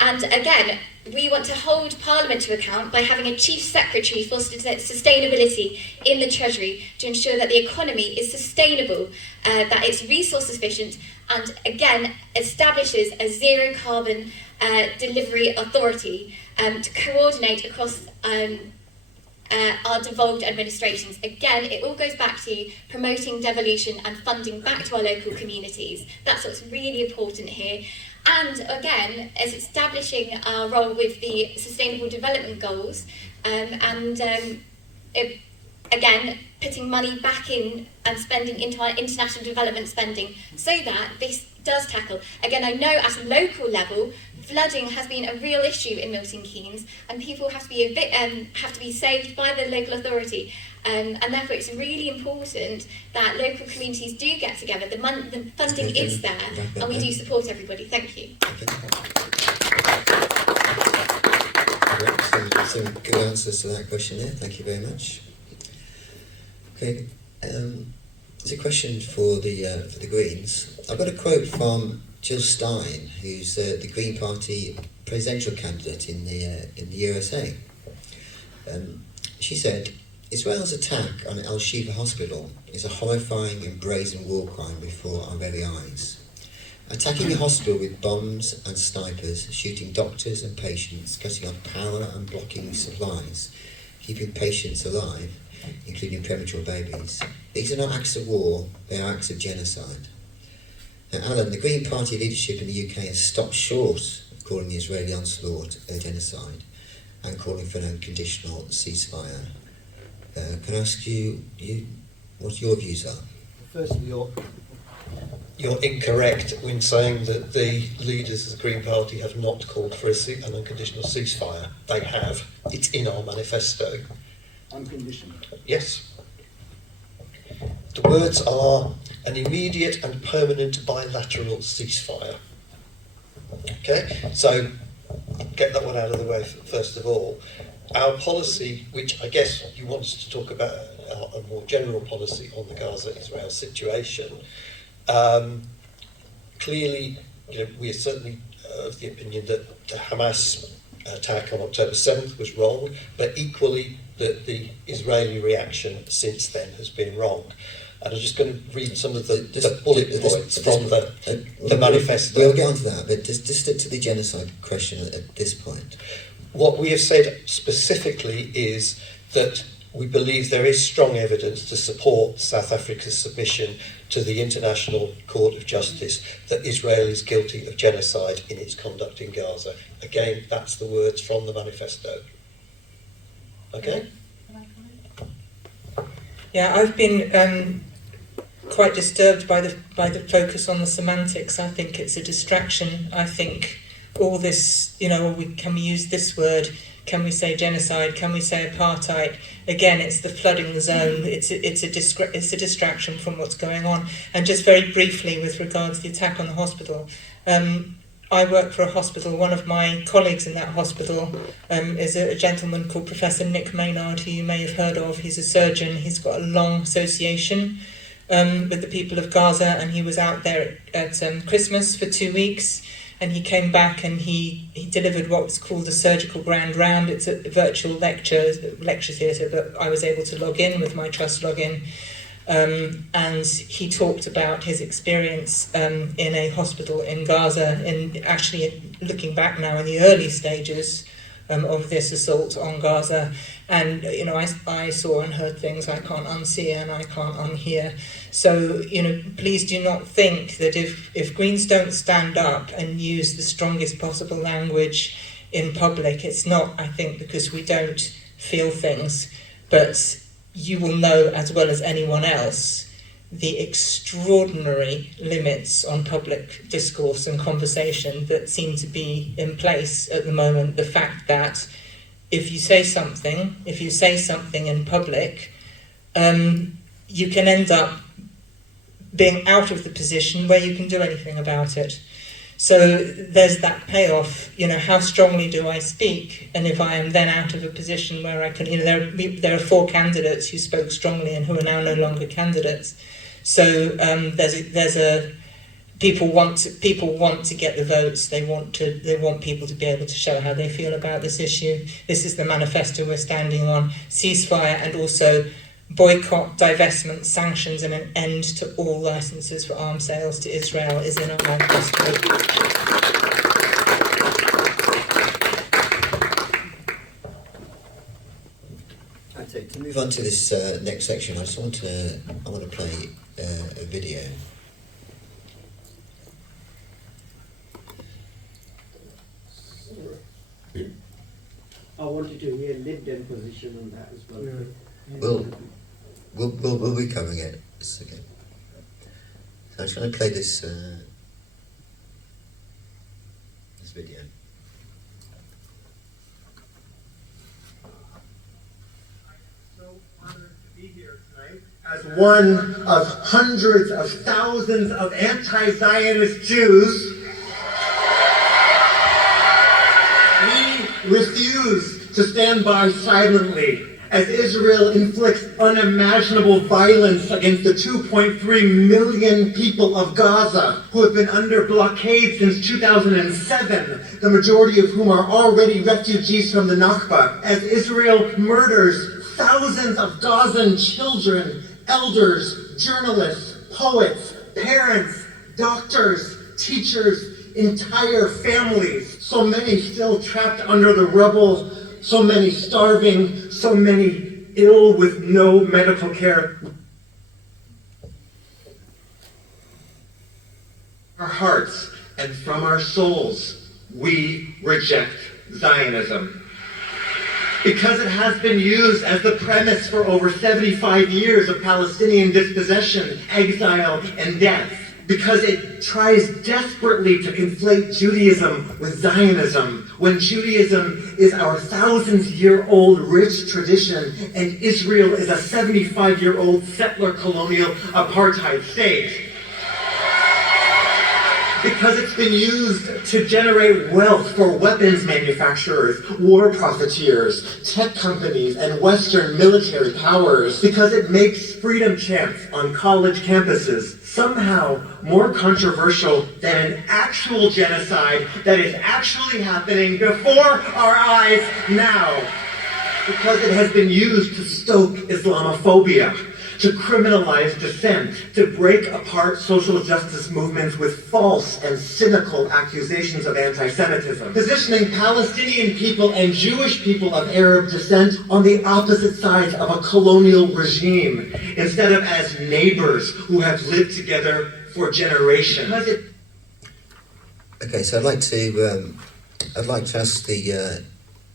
And again, we want to hold Parliament to account by having a Chief Secretary for Sustainability in the Treasury to ensure that the economy is sustainable, that it's resource efficient, and again, establishes a zero carbon delivery authority to coordinate across our devolved administrations. Again, it all goes back to promoting devolution and funding back to our local communities. That's what's really important here. And again, as establishing our role with the Sustainable Development Goals, again, putting money back in and spending into our international development spending so that this does tackle. Again, I know at a local level, flooding has been a real issue in Milton Keynes, and people have to be saved by the local authority. And therefore, it's really important that local communities do get together. The funding is there, and we do support everybody. Thank you. Some good answers to that question there. Thank you very much. Okay, there's a question for the Greens. I've got a quote from Jill Stein, who's the Green Party presidential candidate in the USA. She said, "Israel's attack on Al Shifa Hospital is a horrifying and brazen war crime before our very eyes. Attacking a hospital with bombs and snipers, shooting doctors and patients, cutting off power and blocking supplies, keeping patients alive, including premature babies. These are not acts of war, they are acts of genocide." Now, Alan, the Green Party leadership in the UK has stopped short of calling the Israeli onslaught a genocide and calling for an unconditional ceasefire. Can I ask you what your views are? Firstly, you're incorrect when saying that the leaders of the Green Party have not called for an unconditional ceasefire. They have. It's in our manifesto. Unconditional. Yes. The words are an immediate and permanent bilateral ceasefire. Okay, so get that one out of the way first of all. Our policy, which I guess you want us to talk about a more general policy on the Gaza-Israel situation, clearly, we are certainly of the opinion that the Hamas attack on October 7th was wrong, but equally that the Israeli reaction since then has been wrong. And I'm just going to read some of the bullet points from the manifesto. We'll get onto that, but just stick to the genocide question at this point. What we have said specifically is that we believe there is strong evidence to support South Africa's submission to the International Court of Justice that Israel is guilty of genocide in its conduct in Gaza. Again, that's the words from the manifesto. Okay? Yeah, I've been quite disturbed by the focus on the semantics. I think it's a distraction. I think all this, can we use this word? Can we say genocide? Can we say apartheid? Again, it's the flooding the zone. It's a distraction from what's going on. And just very briefly, with regards to the attack on the hospital, I work for a hospital. One of my colleagues in that hospital is a gentleman called Professor Nick Maynard, who you may have heard of. He's a surgeon. He's got a long association with the people of Gaza, and he was out there at Christmas for 2 weeks. And he came back and he delivered what's called a surgical grand round. It's a virtual lecture theatre, but I was able to log in with my Trust login. And he talked about his experience in a hospital in Gaza, and actually looking back now in the early stages of this assault on Gaza. And, I saw and heard things I can't unsee and I can't unhear. So, please do not think that if Greens don't stand up and use the strongest possible language in public, it's not, I think, because we don't feel things, but you will know as well as anyone else the extraordinary limits on public discourse and conversation that seem to be in place at the moment. The fact that if you say something in public, you can end up being out of the position where you can do anything about it. So there's that payoff, how strongly do I speak? And if I am then out of a position where I can, there are 4 candidates who spoke strongly and who are now no longer candidates. So people want to get the votes. They want people to be able to show how they feel about this issue. This is the manifesto we're standing on. Ceasefire and also boycott, divestment, sanctions, and an end to all licenses for arms sales to Israel is in our manifesto. Okay, to move on to this next section, I want to play a video. I wanted to hear Lib Dem position on that as well. Yeah. We'll be covering it. It's okay. So I'm just going to play this this video. As one of hundreds of thousands of anti-Zionist Jews, we refuse to stand by silently as Israel inflicts unimaginable violence against the 2.3 million people of Gaza who have been under blockade since 2007, the majority of whom are already refugees from the Nakba, as Israel murders thousands of Gazan children, elders, journalists, poets, parents, doctors, teachers, entire families, so many still trapped under the rubble, so many starving, so many ill with no medical care. Our hearts and from our souls, we reject Zionism. Because it has been used as the premise for over 75 years of Palestinian dispossession, exile, and death. Because it tries desperately to conflate Judaism with Zionism, when Judaism is our thousands-year-old rich tradition and Israel is a 75-year-old settler colonial apartheid state. Because it's been used to generate wealth for weapons manufacturers, war profiteers, tech companies, and Western military powers. Because it makes freedom chants on college campuses somehow more controversial than an actual genocide that is actually happening before our eyes now. Because it has been used to stoke Islamophobia, to criminalize dissent, to break apart social justice movements with false and cynical accusations of anti-Semitism, positioning Palestinian people and Jewish people of Arab descent on the opposite sides of a colonial regime, instead of as neighbors who have lived together for generations. Okay, so I'd like to ask the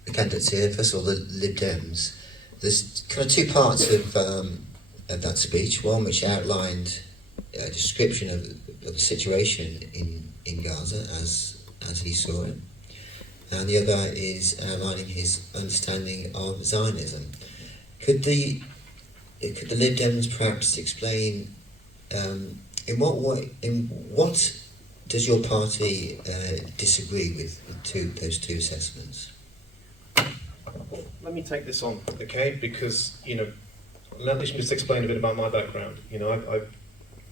candidates here. First of all, the Lib Dems. There's kind of two parts of that speech. One which outlined a description of the situation in Gaza as he saw it, and the other is outlining his understanding of Zionism. Could the Lib Dems perhaps explain in what does your party disagree with those two assessments? Let me take this on, okay? Because, let me just explain a bit about my background. I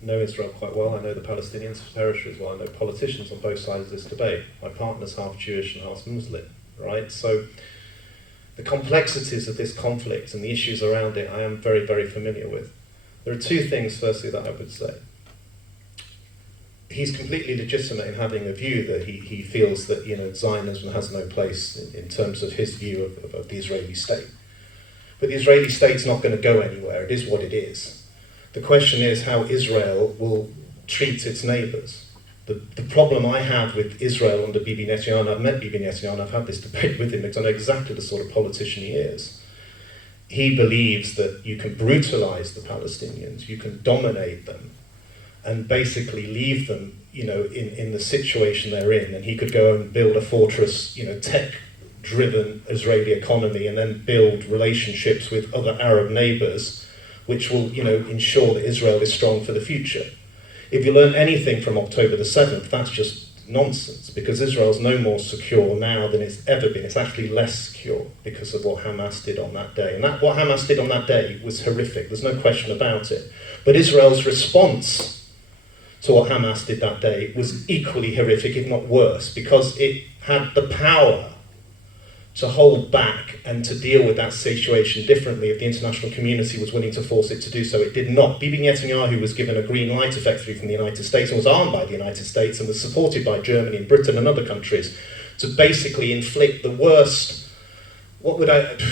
know Israel quite well. I know the Palestinians territory as well. I know politicians on both sides of this debate. My partner's half Jewish and half Muslim, right? So the complexities of this conflict and the issues around it, I am very, very familiar with. There are two things, firstly, that I would say. He's completely legitimate in having a view that he feels that Zionism has no place in terms of his view of the Israeli state. But the Israeli state's not going to go anywhere. It is what it is. The question is how Israel will treat its neighbours. The problem I have with Israel under Bibi Netanyahu, I've met Bibi Netanyahu, I've had this debate with him because I know exactly the sort of politician he is. He believes that you can brutalise the Palestinians, you can dominate them, and basically leave them, in the situation they're in, and he could go and build a fortress, tech-driven Israeli economy, and then build relationships with other Arab neighbours, which will, ensure that Israel is strong for the future. If you learn anything from October the 7th, that's just nonsense, because Israel's no more secure now than it's ever been. It's actually less secure because of what Hamas did on that day. And what Hamas did on that day was horrific. There's no question about it. But Israel's response to what Hamas did that day was equally horrific, if not worse, because it had the power to hold back and to deal with that situation differently if the international community was willing to force it to do so. It did not. Bibi Netanyahu was given a green light effectively from the United States and was armed by the United States and was supported by Germany and Britain and other countries to basically inflict the worst.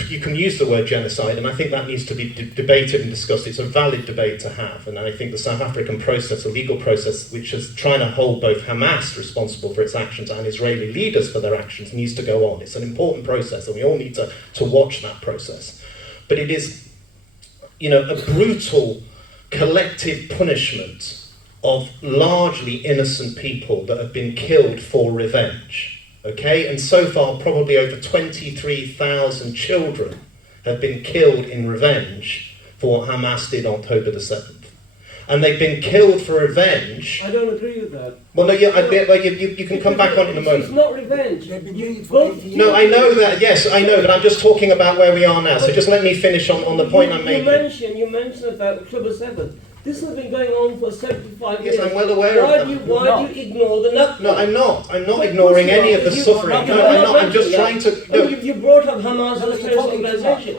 You can use the word genocide, and I think that needs to be debated and discussed. It's a valid debate to have, and I think the South African process, a legal process, which is trying to hold both Hamas responsible for its actions and Israeli leaders for their actions, needs to go on. It's an important process, and we all need to watch that process. But it is, a brutal collective punishment of largely innocent people that have been killed for revenge. Okay, and so far probably over 23,000 children have been killed in revenge for what Hamas did on October the 7th. And they've been killed for revenge. I don't agree with that. Well, no, you can come back on in a moment. It's not revenge. No, I know that, yes, I know, but I'm just talking about where we are now, so just let me finish on the point I'm making. You mentioned about October 7th. This has been going on for 75 years. Yes, I'm well aware of that. Why do you ignore the Nakba? No, I'm not. I'm not ignoring any of the suffering. No, I'm not. I'm just trying to... No. You brought up Hamas as a terrorist organisation.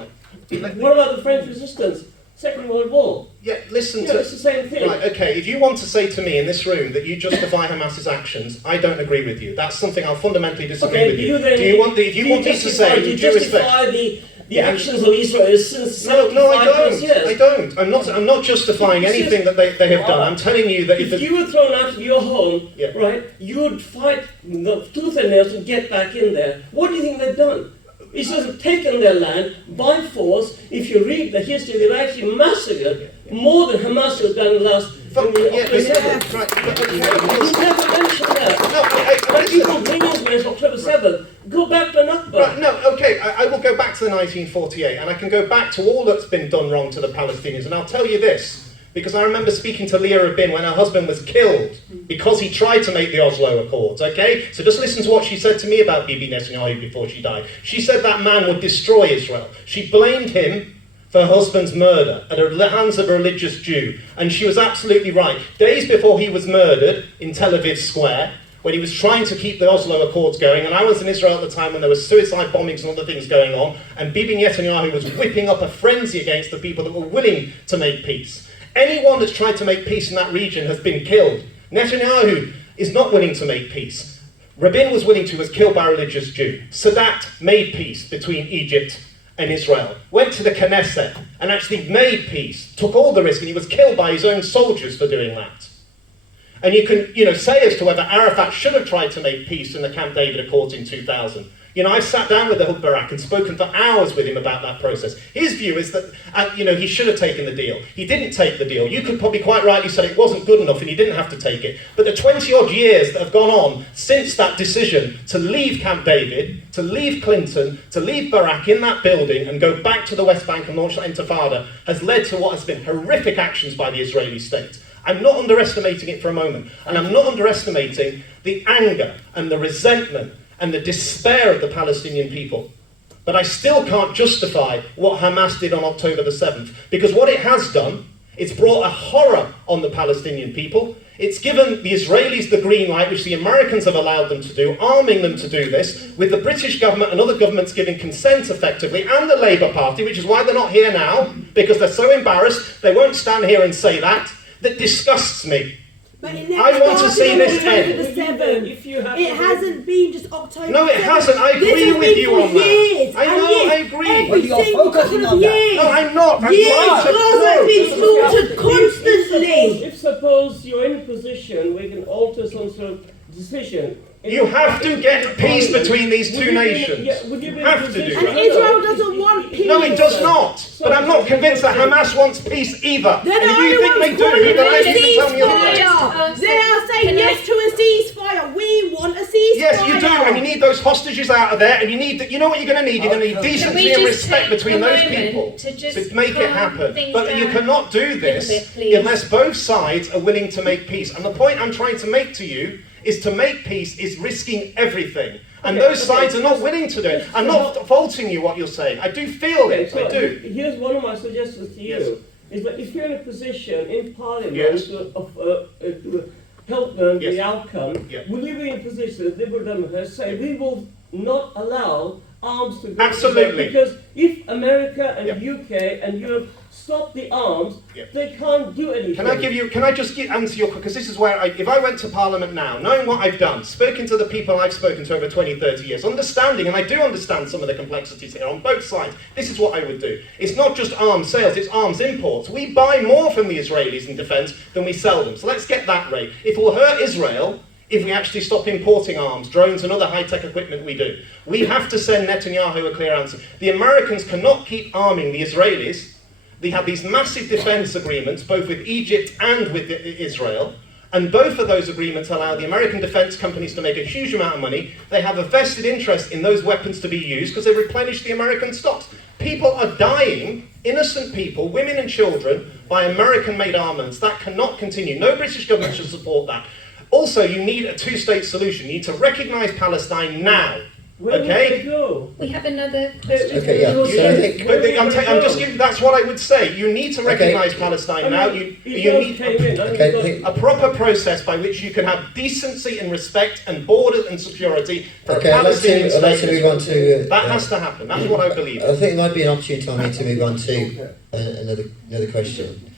What about the French resistance? Second World War. Yeah, listen to... It's the same thing. Right, okay, if you want to say to me in this room that you justify Hamas's actions, I don't agree with you. That's something I'll fundamentally disagree with you. If you want me to say, do you justify the actions of Israel since 75 years? I don't. I'm not justifying anything that they have done. I'm telling you that if you were thrown out of your home, right, you'd fight tooth and nail to get back in there. What do you think they've done? Israel has taken their land by force. If you read the history, they've actually massacred more than Hamas has done in the last... You never mentioned that. When people bring Israel to October 7th, go back to Nakba. Right, no, okay, I will go back to the 1948, and I can go back to all that's been done wrong to the Palestinians, and I'll tell you this. Because I remember speaking to Leah Rabin when her husband was killed because he tried to make the Oslo Accords, okay? So just listen to what she said to me about Bibi Netanyahu before she died. She said that man would destroy Israel. She blamed him for her husband's murder at the hands of a religious Jew. And she was absolutely right. Days before he was murdered in Tel Aviv Square, when he was trying to keep the Oslo Accords going, and I was in Israel at the time when there were suicide bombings and other things going on, and Bibi Netanyahu was whipping up a frenzy against the people that were willing to make peace. Anyone that's tried to make peace in that region has been killed. Netanyahu is not willing to make peace. Rabin was willing to, was killed by a religious Jew. Sadat made peace between Egypt and Israel, went to the Knesset and actually made peace, took all the risk, and he was killed by his own soldiers for doing that. And you can, say as to whether Arafat should have tried to make peace in the Camp David Accords in 2000. I've sat down with Ehud Barak and spoken for hours with him about that process. His view is that, he should have taken the deal. He didn't take the deal. You could probably quite rightly say it wasn't good enough and he didn't have to take it. But the 20-odd years that have gone on since that decision to leave Camp David, to leave Clinton, to leave Barak in that building and go back to the West Bank and launch that intifada has led to what has been horrific actions by the Israeli state. I'm not underestimating it for a moment. And I'm not underestimating the anger and the resentment and the despair of the Palestinian people. But I still can't justify what Hamas did on October the 7th, because what it has done, it's brought a horror on the Palestinian people. It's given the Israelis the green light, which the Americans have allowed them to do, arming them to do this, with the British government and other governments giving consent effectively, and the Labour Party, which is why they're not here now, because they're so embarrassed, they won't stand here and say that. That disgusts me. But I want to see this end. It hasn't been just October. No, it hasn't. I agree with you on that. I know, I agree. Well, you're focusing on that. No, I'm not. I'm years trying to has been slaughtered constantly. If suppose you're in a position where you can alter some sort of decision. You have to get peace between these two nations. You have to do that. And Israel doesn't want peace. No, it does not. But I'm not convinced that Hamas wants peace either. They're and if you think they do, then I think tell me otherwise. They are saying yes to a ceasefire. We want a ceasefire. Yes, you do, and you need those hostages out of there, and you need, you know what you're going to need? You're going to need decency and respect between those people to make it happen. But you cannot do this unless both sides are willing to make peace. And the point I'm trying to make to you is to make peace is risking everything. And those sides are not willing to do it. I'm not faulting you what you're saying. I do feel it. So I do. Here's one of my suggestions to you. Is that if you're in a position in Parliament to help the outcome, will you be in a position, as Liberal Democrats say, we will not allow arms to go? Absolutely. Because if America and UK and Europe stop the arms, they can't do anything. Can I just answer your, because this is where, if I went to Parliament now, knowing what I've done, spoken to the people I've spoken to over 20, 30 years, understanding, and I do understand some of the complexities here on both sides, this is what I would do. It's not just arms sales, it's arms imports. We buy more from the Israelis in defence than we sell them. So let's get that rate. It will hurt Israel if we actually stop importing arms, drones and other high-tech equipment we do. We have to send Netanyahu a clear answer. The Americans cannot keep arming the Israelis. They have these massive defence agreements, both with Egypt and with Israel, And both of those agreements allow the American defense companies to make a huge amount of money. They have a vested interest in those weapons to be used because they replenish the American stocks. People are dying, innocent people, women and children, by American-made armaments. That cannot continue. No British government should support that. Also, you need a two-state solution. You need to recognise Palestine now. Where Okay? would they go? We have another question. Okay, yeah. So I think, But I'm just giving, that's what I would say. You need to recognise Palestine now. You need a proper process by which you can have decency and respect and borders and security for a Palestinian state. I'd like to move on to... that has to happen. That's what I believe. I think it might be an opportunity for me to move on to another question.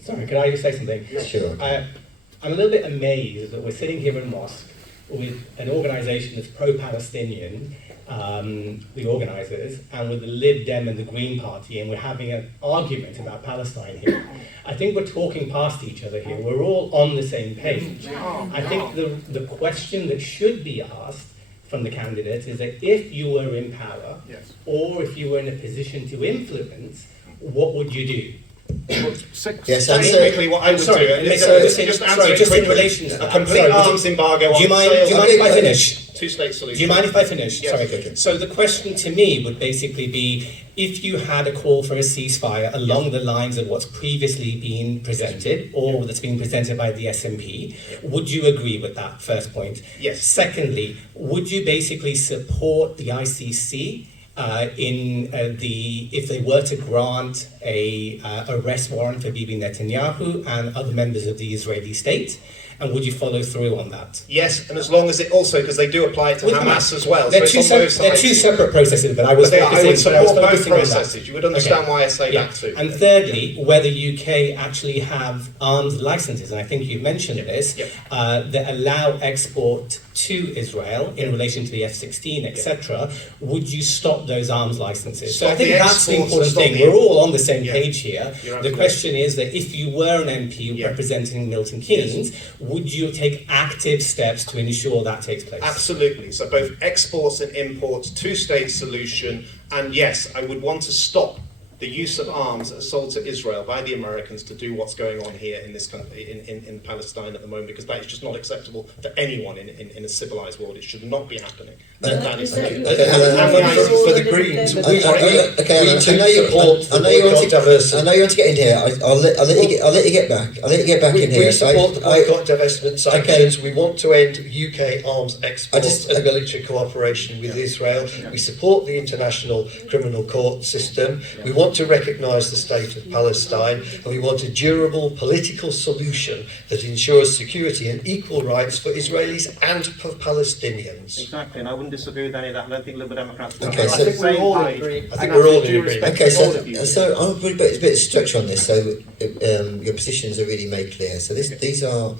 Sorry, could I just say something? Sure. I'm a little bit amazed that we're sitting here in Mosque with an organisation that's pro-Palestinian, the organisers, and with the Lib Dem and the Green Party, and we're having an argument about Palestine here. I think we're talking past each other here. We're all on the same page. I think the question that should be asked from the candidates is that if you were in power, or if you were in a position to influence, what would you do? Yes, Technically, what I would do just in relation to a complete arms embargo. Do you mind if I finish? Two-state solution. Do you mind if I finish? Yes. Sorry. So the question to me would basically be, if you had a call for a ceasefire along the lines of what's previously been presented, or that's been presented by the SNP, would you agree with that, first point? Yes. Secondly, would you basically support the ICC if they were to grant a arrest warrant for Bibi Netanyahu and other members of the Israeli state? And would you follow through on that? Yes, and as long as it also, because they do apply it to Hamas as well. They're, so they're two separate processes, but I would support both processes. You would understand why I say that too. And thirdly, whether UK actually have arms licenses, and I think you've mentioned this, that allow export to Israel in relation to the F-16, etc. Would you stop those arms licenses? So I think that's the important thing. We're all on the same page here. The question is that if you were an MP representing Milton Keynes, would you take active steps to ensure that takes place? Absolutely. So both exports and imports, two-state solution, and yes, I would want to stop the use of arms that are sold to Israel by the Americans to do what's going on here in this country, in Palestine at the moment, because that is just not acceptable for anyone in a civilised world. It should not be happening. For the Greens, I know you want to get in here. I'll let you get back. I'll let you get back in here. We support the boycott, divestment sanctions. We want to end UK arms exports and military cooperation with Israel. We support the International Criminal Court system. We want to recognise the state of Palestine, and we want a durable political solution that ensures security and equal rights for Israelis and for Palestinians. Exactly, and I wouldn't disagree with any of that. I don't think Liberal Democrats would. Okay, so I think we're all in agreement. I think we're all in agreement. Okay, so I'll put a bit of structure on this, so your positions are really made clear. So these are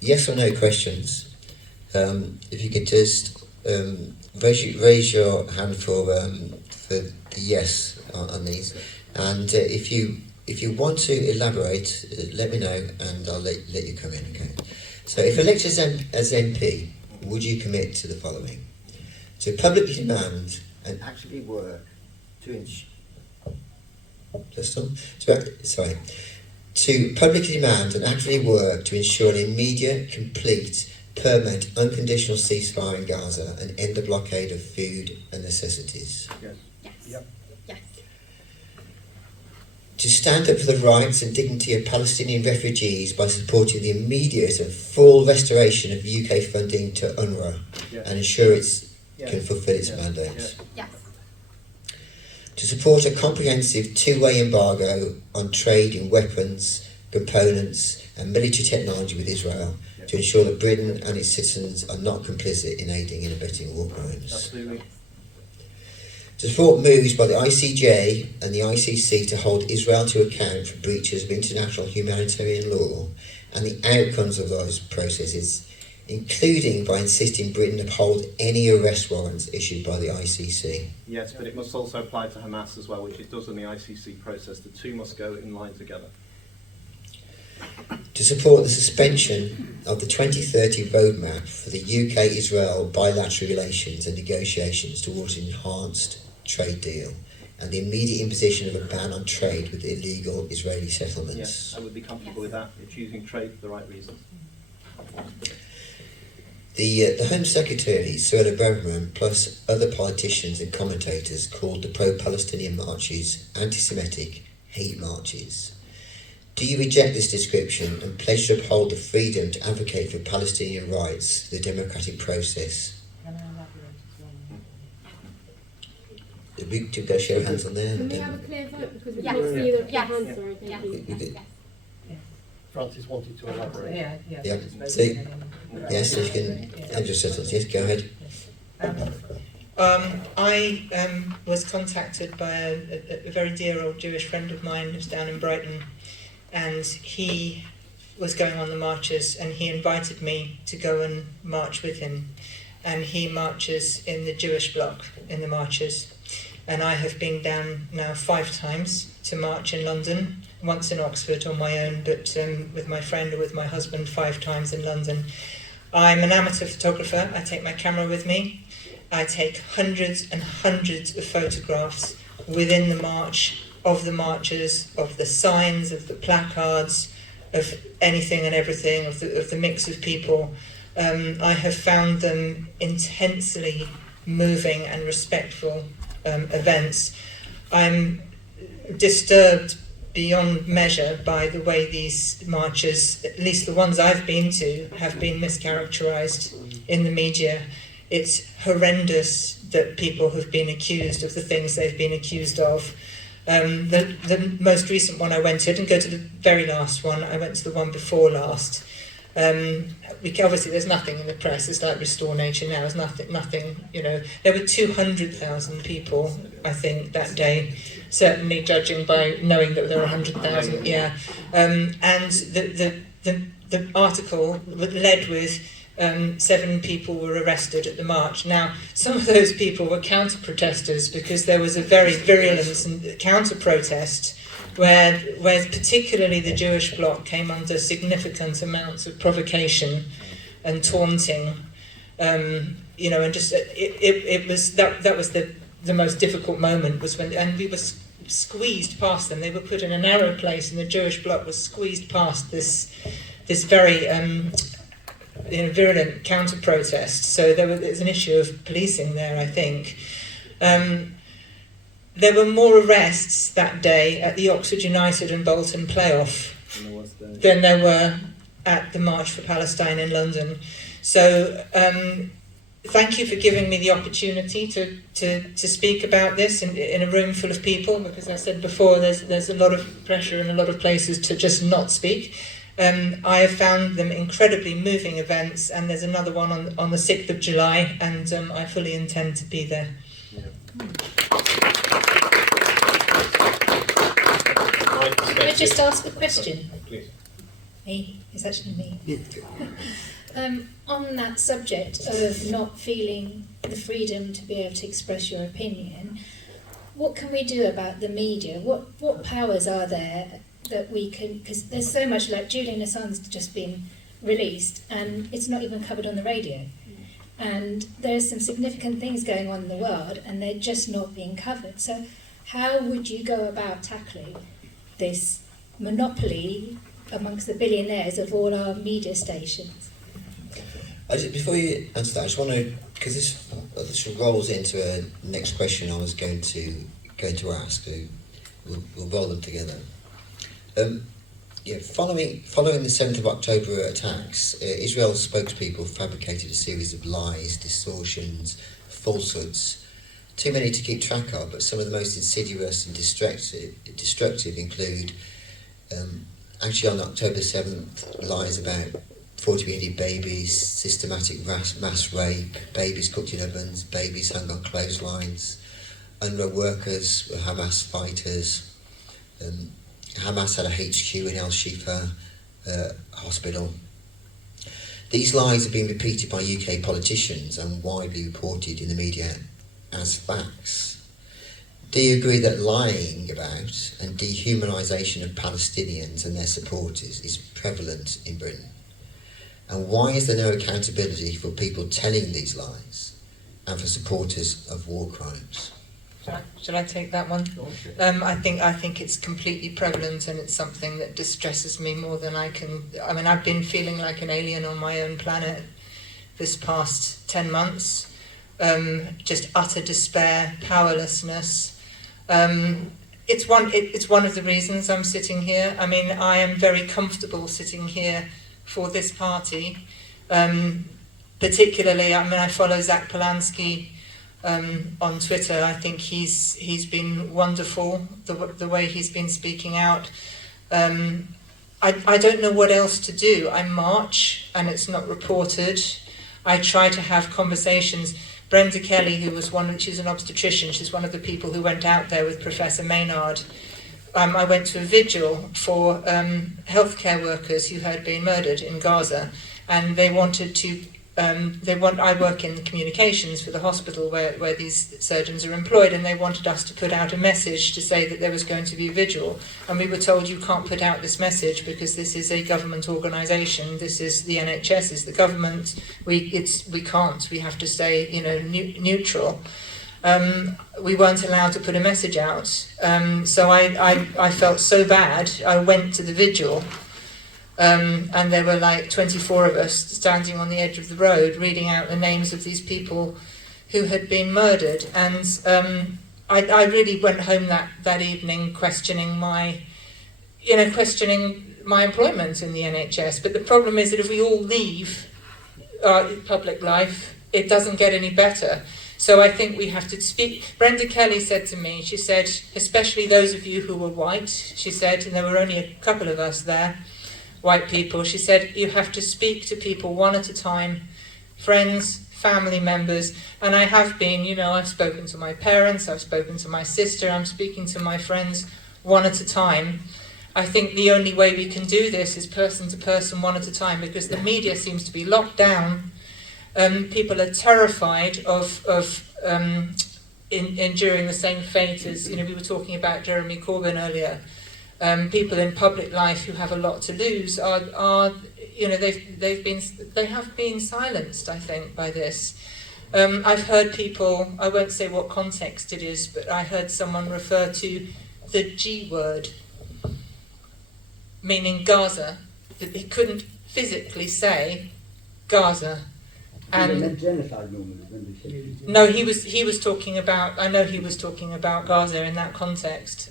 yes or no questions. If you could just raise your hand for the yes on these, and if you want to elaborate, let me know, and I'll let you come in. Okay. So, if elected as MP, would you commit to the following: to publicly demand and actively work to publicly demand and actively work to ensure an immediate, complete, permanent, unconditional ceasefire in Gaza and end the blockade of food and necessities? Yes. To stand up for the rights and dignity of Palestinian refugees by supporting the immediate and full restoration of UK funding to UNRWA and ensure it can fulfil its mandate. Yes. To support a comprehensive two-way embargo on trade in weapons, components and military technology with Israel to ensure that Britain and its citizens are not complicit in aiding and abetting war crimes. Absolutely. To support moves by the ICJ and the ICC to hold Israel to account for breaches of international humanitarian law and the outcomes of those processes, including by insisting Britain uphold any arrest warrants issued by the ICC. Yes, but it must also apply to Hamas as well, which it does in the ICC process. The two must go in line together. To support the suspension of the 2030 roadmap for the UK-Israel bilateral relations and negotiations towards an enhanced trade deal, and the immediate imposition of a ban on trade with illegal Israeli settlements. Yes, I would be comfortable with that if choosing trade for the right reasons. The Home Secretary, Suella Braverman, plus other politicians and commentators called the pro-Palestinian marches anti-Semitic hate marches. Do you reject this description and pledge to uphold the freedom to advocate for Palestinian rights through the democratic process? Did we do a show of hands on there? Can we have a clear vote because we Yes. can't see the Yes. hands? Sorry, Yes. thank you. Francis wanted to elaborate. Yeah. So, yes, so you can end your sentence. Yes, go ahead. I was contacted by a very dear old Jewish friend of mine who's down in Brighton, and he was going on the marches, and he invited me to go and march with him. And he marches in the Jewish bloc in the marches. And I have been down now 5 times to march in London, once in Oxford on my own, but with my friend or with my husband 5 times in London. I'm an amateur photographer. I take my camera with me. I take hundreds and hundreds of photographs within the march, of the marchers, of the signs, of the placards, of anything and everything, of the mix of people. I have found them intensely moving and respectful events. I'm disturbed beyond measure by the way these marches, at least the ones I've been to, have been mischaracterised in the media. It's horrendous that people have been accused of the things they've been accused of. The most recent one I went to, I didn't go to the very last one, I went to the one before last. Obviously there's nothing in the press, it's like Restore Nature now, there's nothing, you know. There were 200,000 people, I think, that day, certainly judging by knowing that there were 100,000, yeah. And the article led with 7 people were arrested at the march. Now, some of those people were counter-protesters because there was a very virulent and counter-protest where particularly the Jewish bloc came under significant amounts of provocation and taunting, you know, and just it was that was the most difficult moment was when, and we were squeezed past them. They were put in a narrow place, and the Jewish bloc was squeezed past this very virulent counter protest. So there's an issue of policing there, I think. There were more arrests that day at the Oxford United and Bolton playoff than there were at the March for Palestine in London. So thank you for giving me the opportunity to speak about this in a room full of people, because I said before there's a lot of pressure in a lot of places to just not speak. I have found them incredibly moving events, and there's another one on the 6th of July, and I fully intend to be there. Can I just ask a question? Please. Me? It's actually me. On that subject of not feeling the freedom to be able to express your opinion, what can we do about the media? What powers are there that we can, because there's so much, like Julian Assange's just been released and it's not even covered on the radio. And there's some significant things going on in the world and they're just not being covered. So how would you go about tackling this monopoly amongst the billionaires of all our media stations? Before you answer that, I just want to, because this rolls into a next question I was going to ask. So we'll roll them together. Following the 7th of October attacks, Israel's spokespeople fabricated a series of lies, distortions, falsehoods, too many to keep track of, but some of the most insidious and destructive include, actually on October 7th, lies about 40 million babies, systematic mass rape, babies cooked in ovens, babies hung on clotheslines, UNRWA workers were Hamas fighters, Hamas had a HQ in Al-Shifa hospital. These lies have been repeated by UK politicians and widely reported in the media as facts. Do you agree that lying about and dehumanisation of Palestinians and their supporters is prevalent in Britain? And why is there no accountability for people telling these lies and for supporters of war crimes? Should I take that one? I think it's completely prevalent, and it's something that distresses me more than I can. I mean, I've been feeling like an alien on my own planet this past 10 months. Just utter despair, powerlessness. It's one of the reasons I'm sitting here. I mean, I am very comfortable sitting here for this party. Particularly, I mean, I follow Zach Polanski on Twitter. I think he's been wonderful, the way he's been speaking out. I don't know what else to do. I march, and it's not reported. I try to have conversations. Brenda Kelly, she's an obstetrician, she's one of the people who went out there with Professor Maynard. I went to a vigil for healthcare workers who had been murdered in Gaza, and they wanted to. I work in communications for the hospital where these surgeons are employed, and they wanted us to put out a message to say that there was going to be a vigil. And we were told, you can't put out this message because this is a government organisation. This is the NHS, is the government. We can't. We have to stay, neutral. We weren't allowed to put a message out. So I felt so bad. I went to the vigil. And there were like 24 of us standing on the edge of the road reading out the names of these people who had been murdered. And I really went home that evening questioning my employment in the NHS. But the problem is that if we all leave public life, it doesn't get any better. So I think we have to speak. Brenda Kelly said to me, she said, especially those of you who were white, she said, and there were only a couple of us there, white people, she said, you have to speak to people one at a time, friends, family members, and I have been, I've spoken to my parents, I've spoken to my sister, I'm speaking to my friends one at a time. I think the only way we can do this is person to person, one at a time, because the media seems to be locked down. People are terrified of enduring the same fate as, we were talking about Jeremy Corbyn earlier. People in public life who have a lot to lose they have been silenced, I think, by this. I've heard people, I won't say what context it is, but I heard someone refer to the G word, meaning Gaza, that they couldn't physically say Gaza. And no, he was talking about. I know he was talking about Gaza in that context.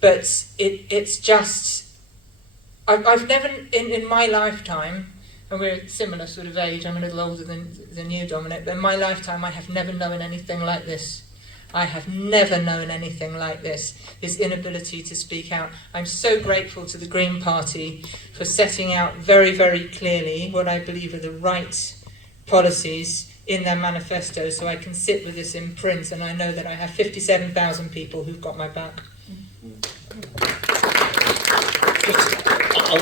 But it's just, I've never, in my lifetime, and we're a similar sort of age, I'm a little older than you, Dominic, but in my lifetime I have never known anything like this. I have never known anything like this inability to speak out. I'm so grateful to the Green Party for setting out very, very clearly what I believe are the right policies in their manifesto, so I can sit with this in print, and I know that I have 57,000 people who've got my back. On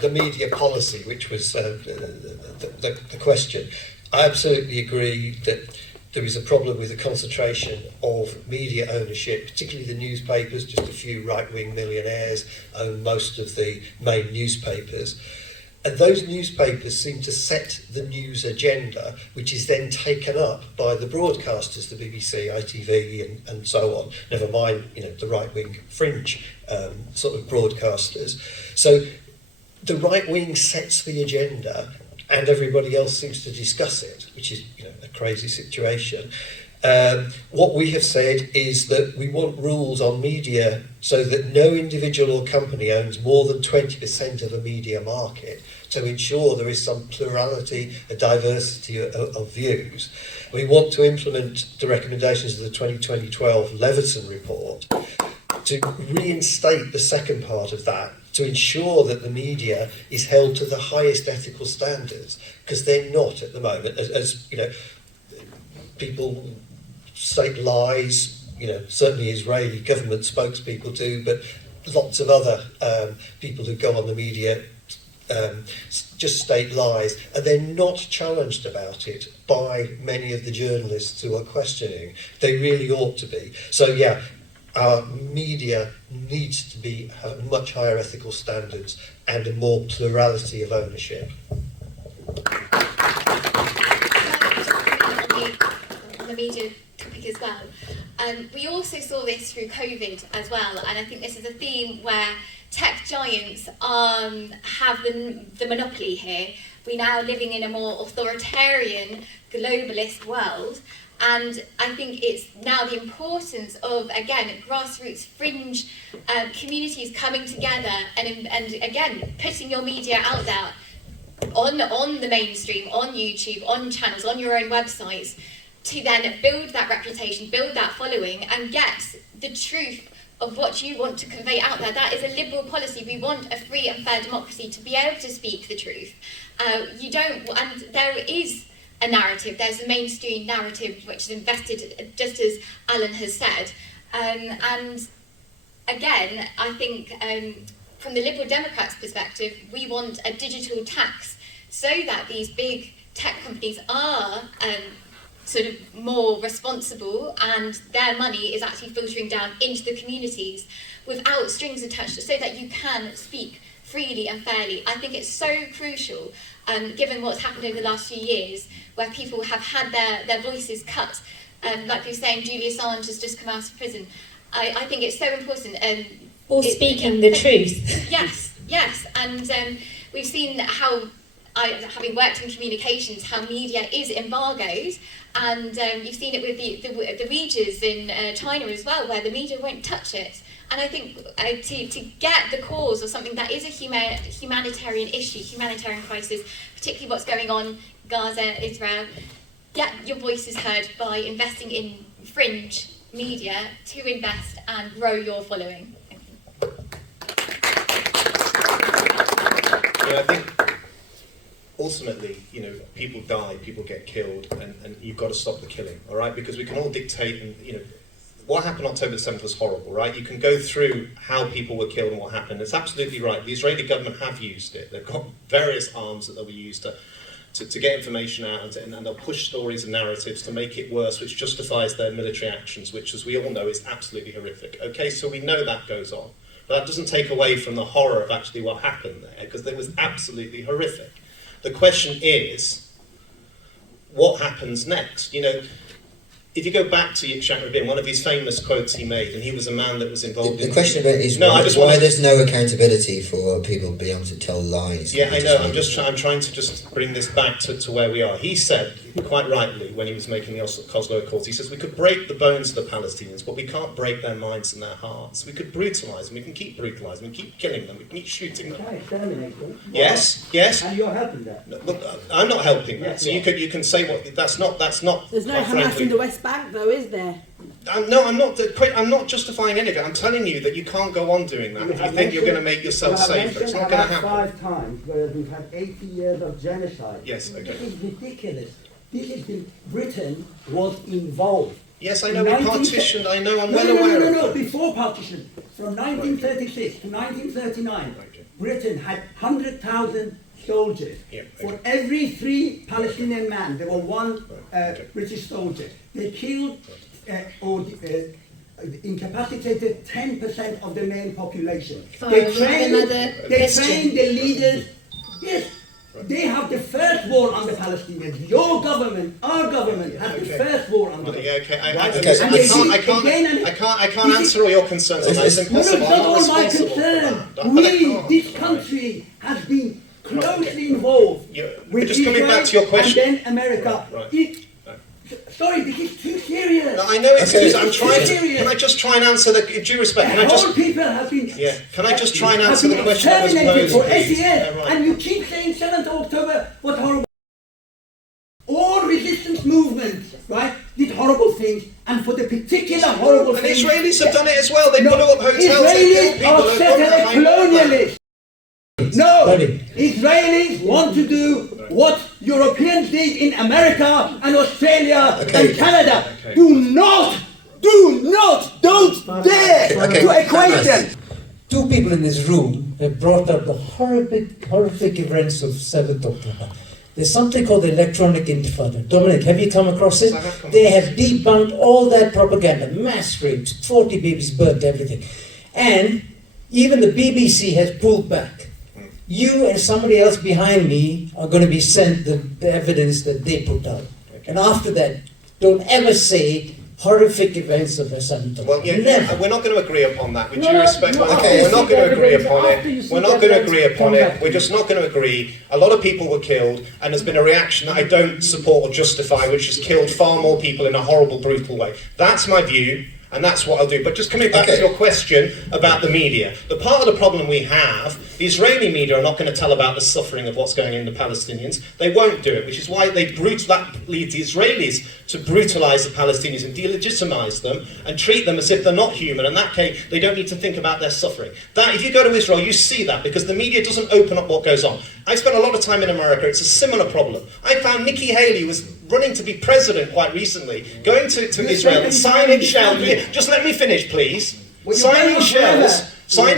the media policy, which was the question, I absolutely agree that there is a problem with the concentration of media ownership, particularly the newspapers. Just a few right-wing millionaires own most of the main newspapers. And those newspapers seem to set the news agenda, which is then taken up by the broadcasters, the BBC, ITV, and so on. Never mind, the right-wing fringe sort of broadcasters. So the right wing sets the agenda, and everybody else seems to discuss it, which is a crazy situation. What we have said is that we want rules on media so that no individual or company owns more than 20% of a media market, to ensure there is some plurality, a diversity of views. We want to implement the recommendations of the 2012 Leveson report to reinstate the second part of that, to ensure that the media is held to the highest ethical standards, because they're not at the moment. As people state lies, certainly Israeli government spokespeople do, but lots of other people who go on the media just state lies, and they're not challenged about it by many of the journalists who are questioning. They really ought to be. So yeah, our media needs to have much higher ethical standards and a more plurality of ownership. The media topic is well. We also saw this through COVID as well, and I think this is a theme where tech giants have the monopoly here. We're now living in a more authoritarian, globalist world, and I think it's now the importance of, again, grassroots fringe communities coming together and again, putting your media out there on the mainstream, on YouTube, on channels, on your own websites, to then build that reputation, build that following, and get the truth of what you want to convey out there. That is a liberal policy. We want a free and fair democracy to be able to speak the truth. And there is a narrative. There's a mainstream narrative which is invested, just as Alan has said. And again, I think from the Liberal Democrats' perspective, we want a digital tax so that these big tech companies are sort of more responsible and their money is actually filtering down into the communities without strings attached, so that you can speak freely and fairly. I think it's so crucial, given what's happened over the last few years, where people have had their voices cut. Like you're saying, Julian Assange has just come out of prison. I think it's so important. Or speaking the truth. Yes. And we've seen how, having worked in communications, how media is embargoed. And you've seen it with the Uyghurs in China as well, where the media won't touch it. And I think to get the cause of something that is a humanitarian issue, humanitarian crisis, particularly what's going on Gaza, Israel, get your voices heard by investing in fringe media to invest and grow your following. Yeah, I think ultimately, people die, people get killed, and you've got to stop the killing, all right? Because we can all dictate, and what happened October 7th was horrible, right? You can go through how people were killed and what happened. It's absolutely right. The Israeli government have used it. They've got various arms that they'll be used to get information out, and they'll push stories and narratives to make it worse, which justifies their military actions, which, as we all know, is absolutely horrific. Okay, so we know that goes on. But that doesn't take away from the horror of actually what happened there, because it was absolutely horrific. The question is, what happens next? If you go back to Yitzhak Rabin, one of his famous quotes he made, and he was a man that was involved in... The question about is why there's no accountability for people being able to tell lies. Yeah, I know. I'm trying to just bring this back to where we are. He said, quite rightly, when he was making the Oslo Accords, he says, we could break the bones of the Palestinians, but we can't break their minds and their hearts. We could brutalise them. We can keep brutalising them. We can keep killing them. We can keep shooting them. Okay, exterminate them. Yes. And you're helping that. No, but I'm not helping that. So you can say what... That's not... There's no Hamas in the West Bank, though, is there? I'm not justifying any of it. I'm telling you that you can't go on doing that if you think you're going to make yourself safer. It's not going to happen. 5 times where we've had 80 years of genocide. Yes, okay. This is ridiculous. Britain was involved. Yes, I know, we partitioned, I know, I'm well aware of that. No, before partition. From 1936 to 1939, Britain had 100,000 soldiers. For every 3 Palestinian men, there were 1 British soldier. They killed or incapacitated 10% of the male population. They trained the leaders. Yes. They have the first war on the Palestinians. Your government, our government, has the first war on the Palestinians. I can't answer all your concerns. It's impossible. No, it's not all my concern. This country has been closely involved with just coming back to your question. And then America. Sorry, this is too serious. No, I know it's too serious. Can I just try and answer due respect, can I just... people have been... Yeah, can I just try and answer the question that was posed, for please? SES, and you keep saying 7th of October was horrible. All resistance movements, right, did horrible things, and for the particular horrible things... And Israelis have done it as well. They put up hotels, they killed people. Israelis are settler colonialists. No, Israelis want to do what Europeans did in America and Australia and Canada. Don't dare to equate them. 2 people in this room have brought up the horrific events of 7th October. There's something called the electronic intifada. Dominic, have you come across it? They have debunked all that propaganda, mass rapes, 40 babies burnt, everything. And even the BBC has pulled back. You and somebody else behind me are going to be sent the evidence that they put out. And after that, don't ever say horrific events of the 7th of Well, yeah, Never. we're not going to agree upon that. With No, due no, respect, no, we're not going to agree upon after you it. see We're the not going to evidence, agree upon come it. back. We're just not going to agree. A lot of people were killed, and there's been a reaction that I don't support or justify, which has killed far more people in a horrible, brutal way. That's my view. And that's what I'll do. But just coming back to your question about the media, the part of the problem we have, the Israeli media are not going to tell about the suffering of what's going on in the Palestinians. They won't do it, which is why that leads the Israelis to brutalise the Palestinians and delegitimise them and treat them as if they're not human. In that case, they don't need to think about their suffering. That, if you go to Israel, you see that because the media doesn't open up what goes on. I spent a lot of time in America. It's a similar problem. I found Nikki Haley was running to be president quite recently, going to Israel and signing shells. Just let me finish, please. Signing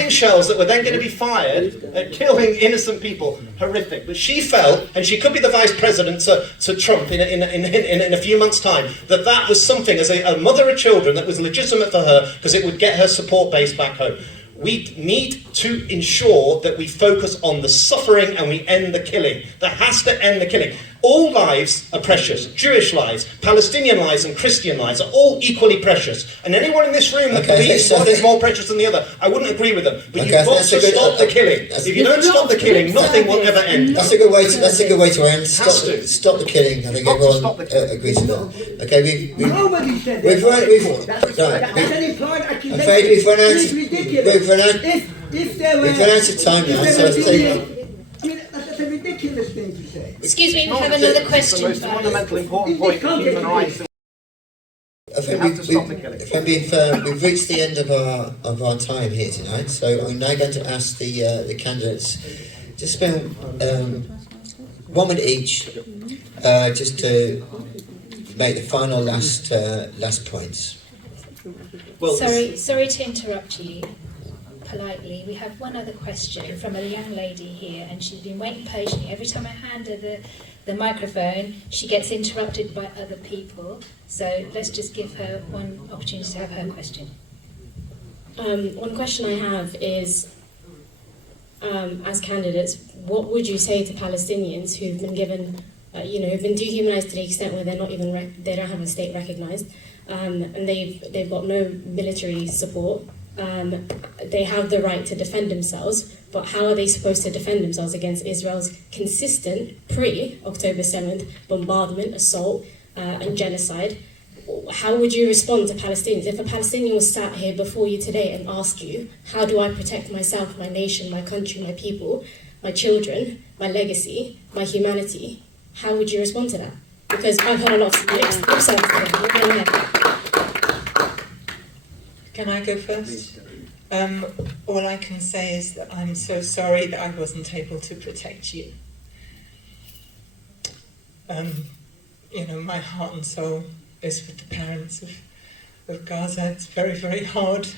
shells that were then going to be fired at killing innocent people. Horrific. But she felt, and she could be the vice president to Trump in a few months' time, that was something, as a mother of children, that was legitimate for her because it would get her support base back home. We need to ensure that we focus on the suffering and we end the killing. That has to end the killing. All lives are precious. Jewish lives, Palestinian lives and Christian lives are all equally precious. And anyone in this room that believes one is more precious than the other, I wouldn't agree with them. But you've got to stop the killing. If you don't stop the killing, nothing will ever end. That's a good way to end. Stop the killing. I think everyone agrees with that. Okay, Nobody said that. I'm afraid we've run out. If there were, we've run out of time now. So I think. I mean, that's a ridiculous thing to say. Excuse me, we have another question. It's the most fundamental important point in human rights. I think if I'm being fair, we've reached the end of our time here tonight. So I'm now going to ask the candidates to spend 1 minute each, just to make the final last points. Well, sorry to interrupt you. Politely, we have one other question from a young lady here, and she's been waiting patiently. Every time I hand her the microphone, she gets interrupted by other people. So let's just give her one opportunity to have her question. One question I have is, as candidates, what would you say to Palestinians who've been given, who've been dehumanized to the extent where they're not even they don't have a state recognized, and they've got no military support. They have the right to defend themselves, but how are they supposed to defend themselves against Israel's consistent pre-October 7th bombardment, assault, and genocide? How would you respond to Palestinians? If a Palestinian was sat here before you today and asked you, how do I protect myself, my nation, my country, my people, my children, my legacy, my humanity, how would you respond to that? Because I've heard a lot of lip service today. Can I go first? All I can say is that I'm so sorry that I wasn't able to protect you. My heart and soul is with the parents of Gaza. It's very, very hard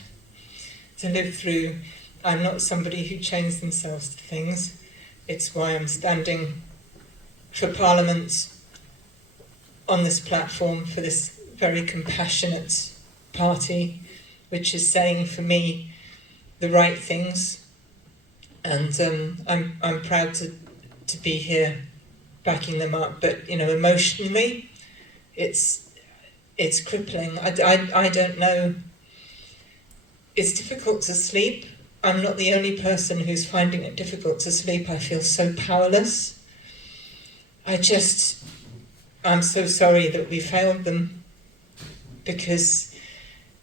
to live through. I'm not somebody who chains themselves to things. It's why I'm standing for Parliament on this platform for this very compassionate party, which is saying for me the right things, and I'm proud to be here backing them up. But emotionally, it's crippling. I don't know. It's difficult to sleep. I'm not the only person who's finding it difficult to sleep. I feel so powerless. I'm so sorry that we failed them, because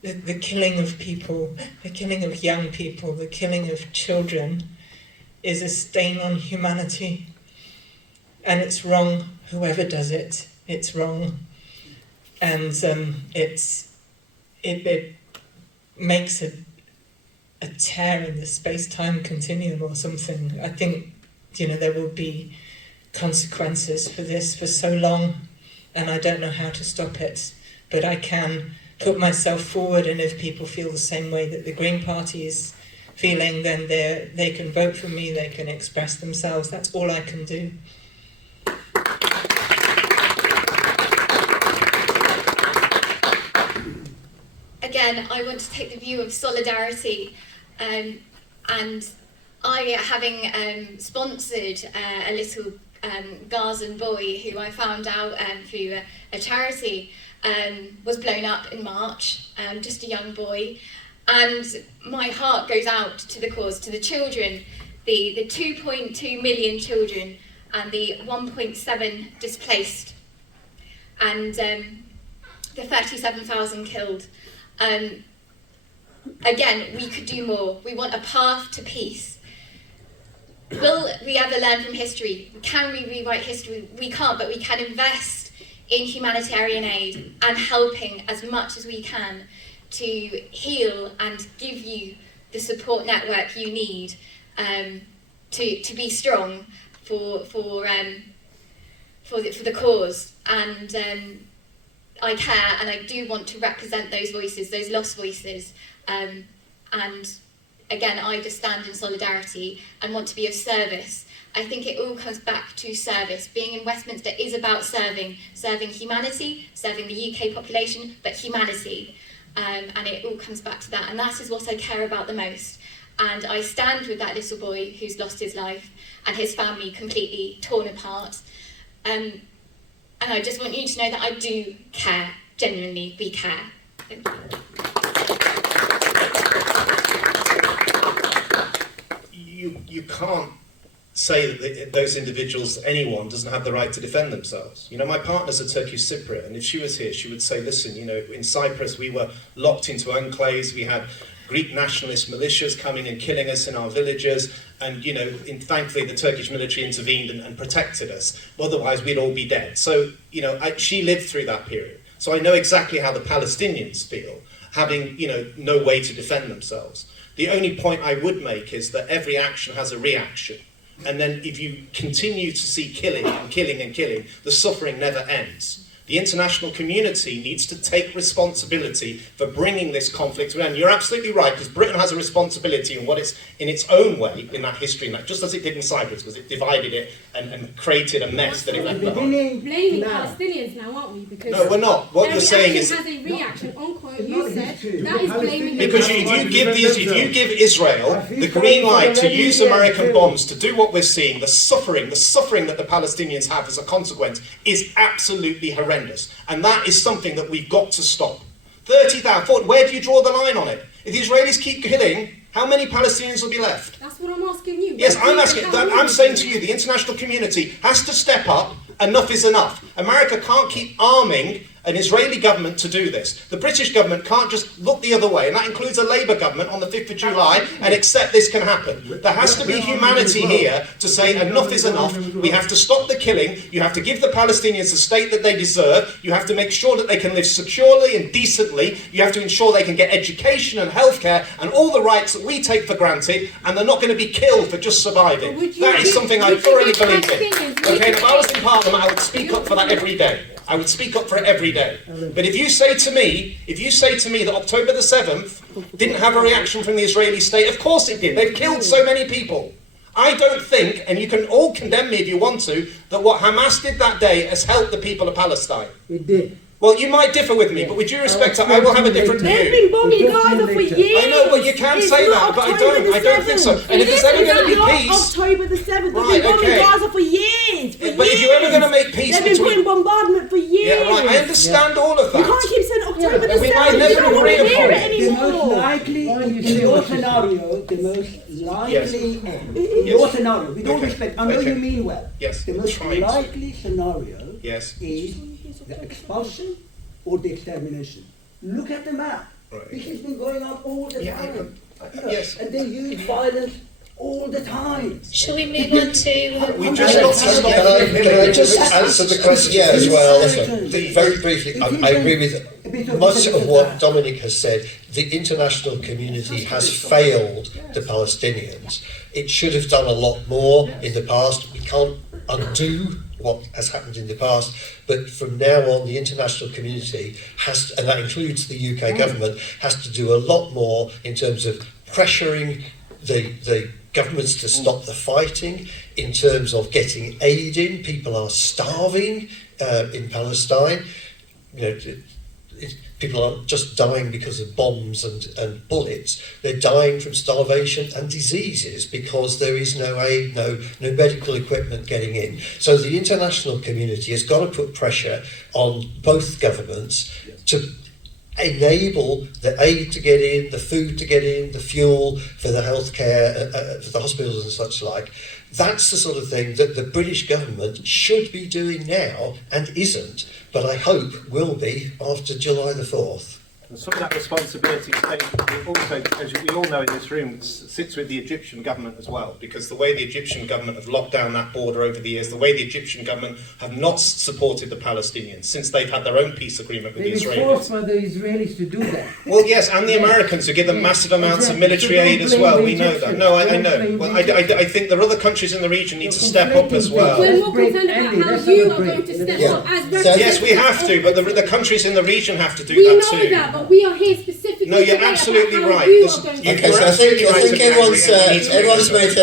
the killing of people, the killing of young people, the killing of children is a stain on humanity. And it's wrong, whoever does it, it's wrong. And it makes a tear in the space-time continuum or something. I think, there will be consequences for this for so long, and I don't know how to stop it, but I can put myself forward, and if people feel the same way that the Green Party is feeling, then they can vote for me, they can express themselves. That's all I can do. Again, I want to take the view of solidarity, and I, having sponsored a little Gazan boy who I found out through a charity, was blown up in March, just a young boy. And my heart goes out to the cause, to the children, the 2.2 million children and the 1.7 displaced, and the 37,000 killed. Again, we could do more. We want a path to peace. Will we ever learn from history? Can we rewrite history? We can't, but we can invest in humanitarian aid and helping as much as we can to heal and give you the support network you need to be strong for the cause. And I care, and I do want to represent those voices, those lost voices. And again, I just stand in solidarity and want to be of service. I think it all comes back to service. Being in Westminster is about serving humanity, serving the UK population, but humanity. And it all comes back to that. And that is what I care about the most. And I stand with that little boy who's lost his life and his family completely torn apart. And I just want you to know that I do care. Genuinely, we care. Thank you. You can't say that those individuals, anyone, doesn't have the right to defend themselves. You know, my partner's a Turkish Cypriot, and if she was here, she would say, listen, you know, in Cyprus we were locked into enclaves, we had Greek nationalist militias coming and killing us in our villages, and, you know, thankfully the Turkish military intervened and protected us. Otherwise we'd all be dead. So, you know, she lived through that period. So I know exactly how the Palestinians feel, having, you know, no way to defend themselves. The only point I would make is that every action has a reaction. And then if you continue to see killing and killing and killing, the suffering never ends. The international community needs to take responsibility for bringing this conflict to an end. You're absolutely right, because Britain has a responsibility in what it's in its own way in that history, and that, just as it did in Cyprus, because it divided it and created a mess that it went behind. We're blaming Palestinians now, aren't we? Because no, we're not. What you're saying is has a reaction. Unquote, you said that is blaming. Because if you give Israel the green light to use American bombs to do what we're seeing, the suffering that the Palestinians have as a consequence is absolutely horrendous. And that is something that we've got to stop. 30,000, where do you draw the line on it? If the Israelis keep killing, how many Palestinians will be left? That's what I'm asking you. Yes, I'm saying to you, the international community has to step up. Enough is enough. America can't keep arming an Israeli government to do this. The British government can't just look the other way, and that includes a Labour government on the 5th of July, and accept this can happen. There has to be humanity here to say enough is enough. We have to stop the killing. You have to give the Palestinians the state that they deserve. You have to make sure that they can live securely and decently. You have to ensure they can get education and healthcare and all the rights that we take for granted, and they're not going to be killed for just surviving. That is something I thoroughly believe in. Okay, if I was in Parliament, I would speak up for that every day. I would speak up for it every day. But if you say to me that October the 7th didn't have a reaction from the Israeli state, of course it did. They've killed so many people. I don't think, and you can all condemn me if you want to, that what Hamas did that day has helped the people of Palestine. It did. Well, you might differ with me, but with due respect, I will have a different view. They've been bombing Gaza for years. I know, but you can say that, but I don't think so. And if there's ever going to be peace... October the 7th, they've been bombing Gaza for years. But if you're ever going to make peace they've been putting bombardment for years. Yeah, right, I understand all of that. You can't keep saying October the 7th. We might never don't want agree to hear upon it it. anymore. The most likely, in your scenario, the most likely end. In your scenario, with all respect, I know you mean well. Yes. The most likely scenario is the expulsion or the extermination. Look at the map. Right. This has been going on all the time. Yes. And they use violence all the time. Shall we move on to... We just got to stop. Can I just answer the question as well? Very briefly, I agree with much of what Dominic has said. The international community has failed the Palestinians. It should have done a lot more in the past. We can't undo what has happened in the past, but from now on the international community has to, and that includes the UK government, has to do a lot more in terms of pressuring the governments to stop the fighting, in terms of getting aid in. People are starving in Palestine. You know, people aren't just dying because of bombs and bullets, they're dying from starvation and diseases because there is no aid, no medical equipment getting in. So the international community has got to put pressure on both governments to enable the aid to get in, the food to get in, the fuel for the healthcare, for the hospitals and such like. That's the sort of thing that the British government should be doing now and isn't, but I hope will be after July the 4th. And some of that responsibility also, as we all know in this room, sits with the Egyptian government as well, because the way the Egyptian government have locked down that border over the years, the way the Egyptian government have not supported the Palestinians since they've had their own peace agreement with the Israelis. They were forced by the Israelis to do that. Well, yes, and the Americans who give them massive amounts of military aid as well. We know that. No, I know. Well, I think there are other countries in the region need to step up as well. We're more concerned about how you are going to step up as representatives. Yes, we have to, but the countries in the region have to do we that know too. that, but we are here specifically. No, you're today absolutely about how right. you are going to Okay, so I think everyone's made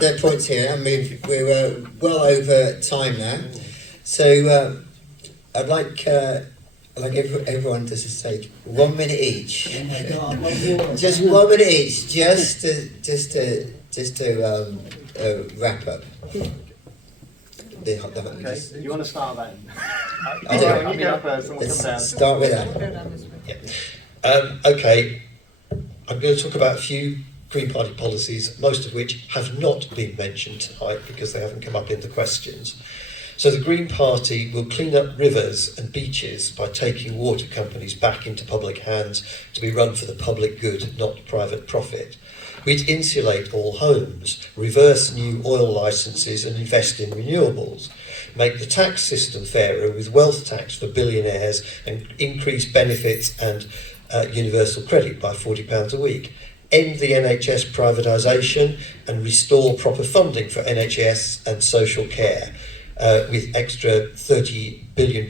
their points here, and we're well over time now. So I'd like everyone to just take 1 minute each. Oh my God! Just 1 minute each, just to wrap up. Okay, you want to start that? Start with that. Okay, I'm going to talk about a few Green Party policies, most of which have not been mentioned tonight because they haven't come up in the questions. So the Green Party will clean up rivers and beaches by taking water companies back into public hands to be run for the public good, not private profit. We'd insulate all homes, reverse new oil licences and invest in renewables, make the tax system fairer with wealth tax for billionaires and increase benefits and universal credit by £40 a week, end the NHS privatisation and restore proper funding for NHS and social care with extra £30 billion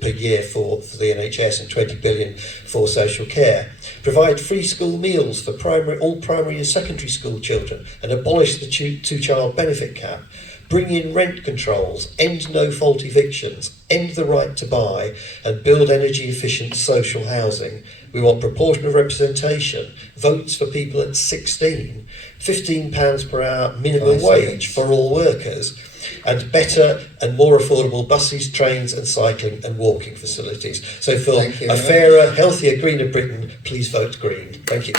per year for the NHS and £20 billion for social care. Provide free school meals for all primary and secondary school children and abolish the two-child benefit cap. Bring in rent controls, end no-fault evictions, end the right to buy and build energy-efficient social housing. We want proportional representation, votes for people at 16, £15 per hour minimum wage for all workers, and better and more affordable buses, trains and cycling and walking facilities. So for a fairer, healthier, greener Britain, please vote Green. Thank you.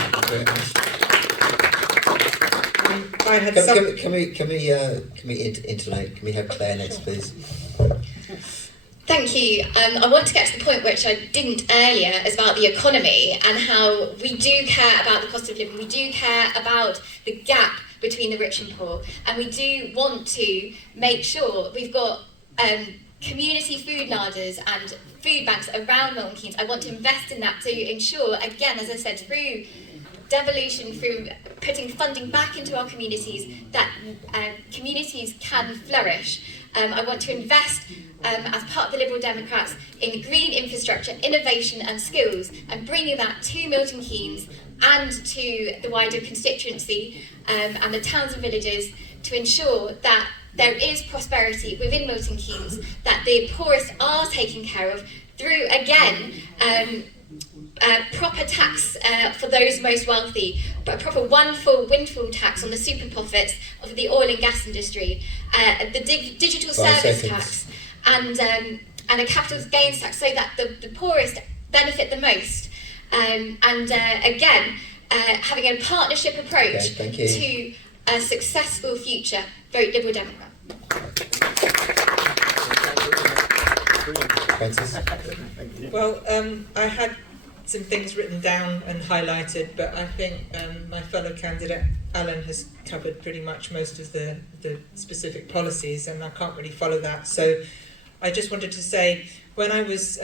Can we interlate? Can we have Claire next, please? Thank you. I want to get to the point which I didn't earlier, is about the economy and how we do care about the cost of living. We do care about the gap between the rich and poor, and we do want to make sure we've got community food larders and food banks around Milton Keynes. I want to invest in that to ensure, again, as I said, through devolution, through putting funding back into our communities, that communities can flourish. I want to invest, as part of the Liberal Democrats, in green infrastructure, innovation and skills, and bringing that to Milton Keynes and to the wider constituency and the towns and villages to ensure that there is prosperity within Milton Keynes, that the poorest are taken care of through, again, proper tax for those most wealthy, but a proper wonderful windfall tax on the super profits of the oil and gas industry, the digital service tax, and a capital gains tax, so that the poorest benefit the most. Again, having a partnership approach to a successful future. Vote Liberal Democrat. Well, I had some things written down and highlighted, but I think my fellow candidate Alan has covered pretty much most of the specific policies, and I can't really follow that. So I just wanted to say, when I was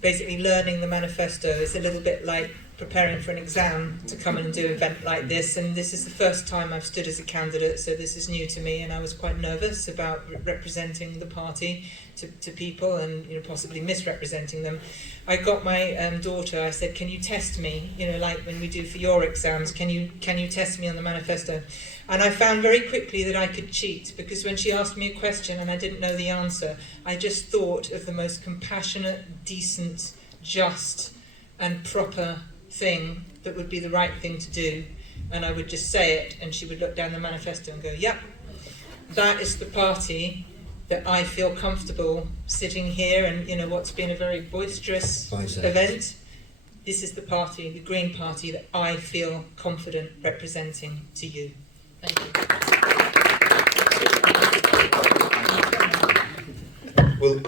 basically learning the manifesto, it's a little bit like preparing for an exam to come and do an event like this, and this is the first time I've stood as a candidate, so this is new to me, and I was quite nervous about representing the party to people and possibly misrepresenting them. I got my daughter, I said, can you test me, like when we do for your exams, can you test me on the manifesto? And I found very quickly that I could cheat, because when she asked me a question and I didn't know the answer, I just thought of the most compassionate, decent, just and proper thing that would be the right thing to do, and I would just say it, and she would look down the manifesto and go, yep, that is the party that I feel comfortable sitting here, and you know what's been a very boisterous event. This is the party, the Green Party, that I feel confident representing to you. Thank you. Well,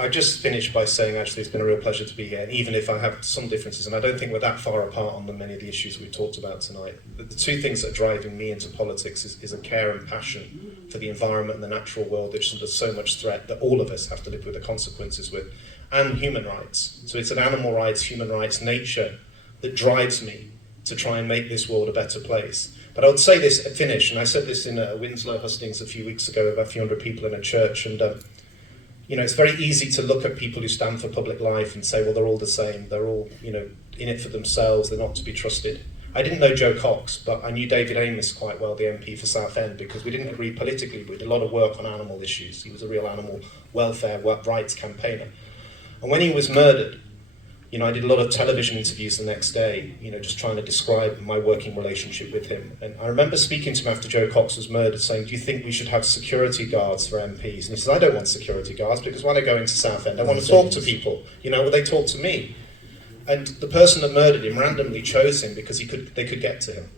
I just finished by saying actually it's been a real pleasure to be here, and even if I have some differences, and I don't think we're that far apart on many of the issues we've talked about tonight, the two things that are driving me into politics is a care and passion for the environment and the natural world, which is under so much threat that all of us have to live with the consequences with, and human rights. So it's an animal rights, human rights, nature that drives me to try and make this world a better place. But I would say this, finish, and I said this in Winslow, Hustings a few weeks ago, about a few hundred people in a church, and you know, it's very easy to look at people who stand for public life and say, well, they're all the same, they're all, you know, in it for themselves, they're not to be trusted. I didn't know Joe Cox, but I knew David Amos quite well, the MP for Southend, because we didn't agree politically, but we did a lot of work on animal issues. He was a real animal welfare rights campaigner. And when he was murdered, you know, I did a lot of television interviews the next day, you know, just trying to describe my working relationship with him. And I remember speaking to him after Joe Cox was murdered, saying, do you think we should have security guards for MPs? And he says, I don't want security guards, because when I go into Southend, I want to talk to people. You know, well, they talk to me. And the person that murdered him randomly chose him because they could get to him.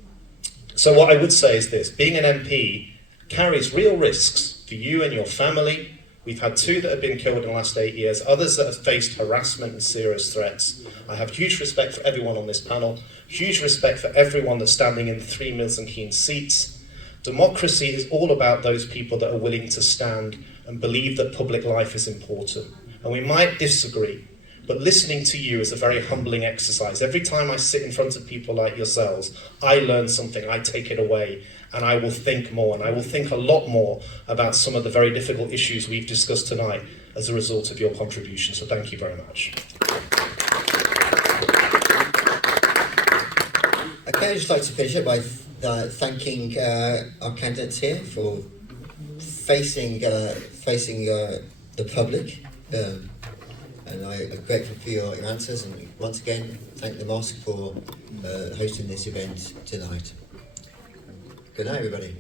So what I would say is this: being an MP carries real risks for you and your family. We've had 2 that have been killed in the last 8 years, others that have faced harassment and serious threats. I have huge respect for everyone on this panel, huge respect for everyone that's standing in the 3 Milton Keynes seats. Democracy is all about those people that are willing to stand and believe that public life is important. And we might disagree, but listening to you is a very humbling exercise. Every time I sit in front of people like yourselves, I learn something, I take it away, and I will think more, and I will think a lot more about some of the very difficult issues we've discussed tonight as a result of your contribution. So thank you very much. Okay, I'd just like to finish up by thanking our candidates here for facing the public. And I'm grateful for your answers, and once again thank the mosque for hosting this event tonight. Good night, everybody.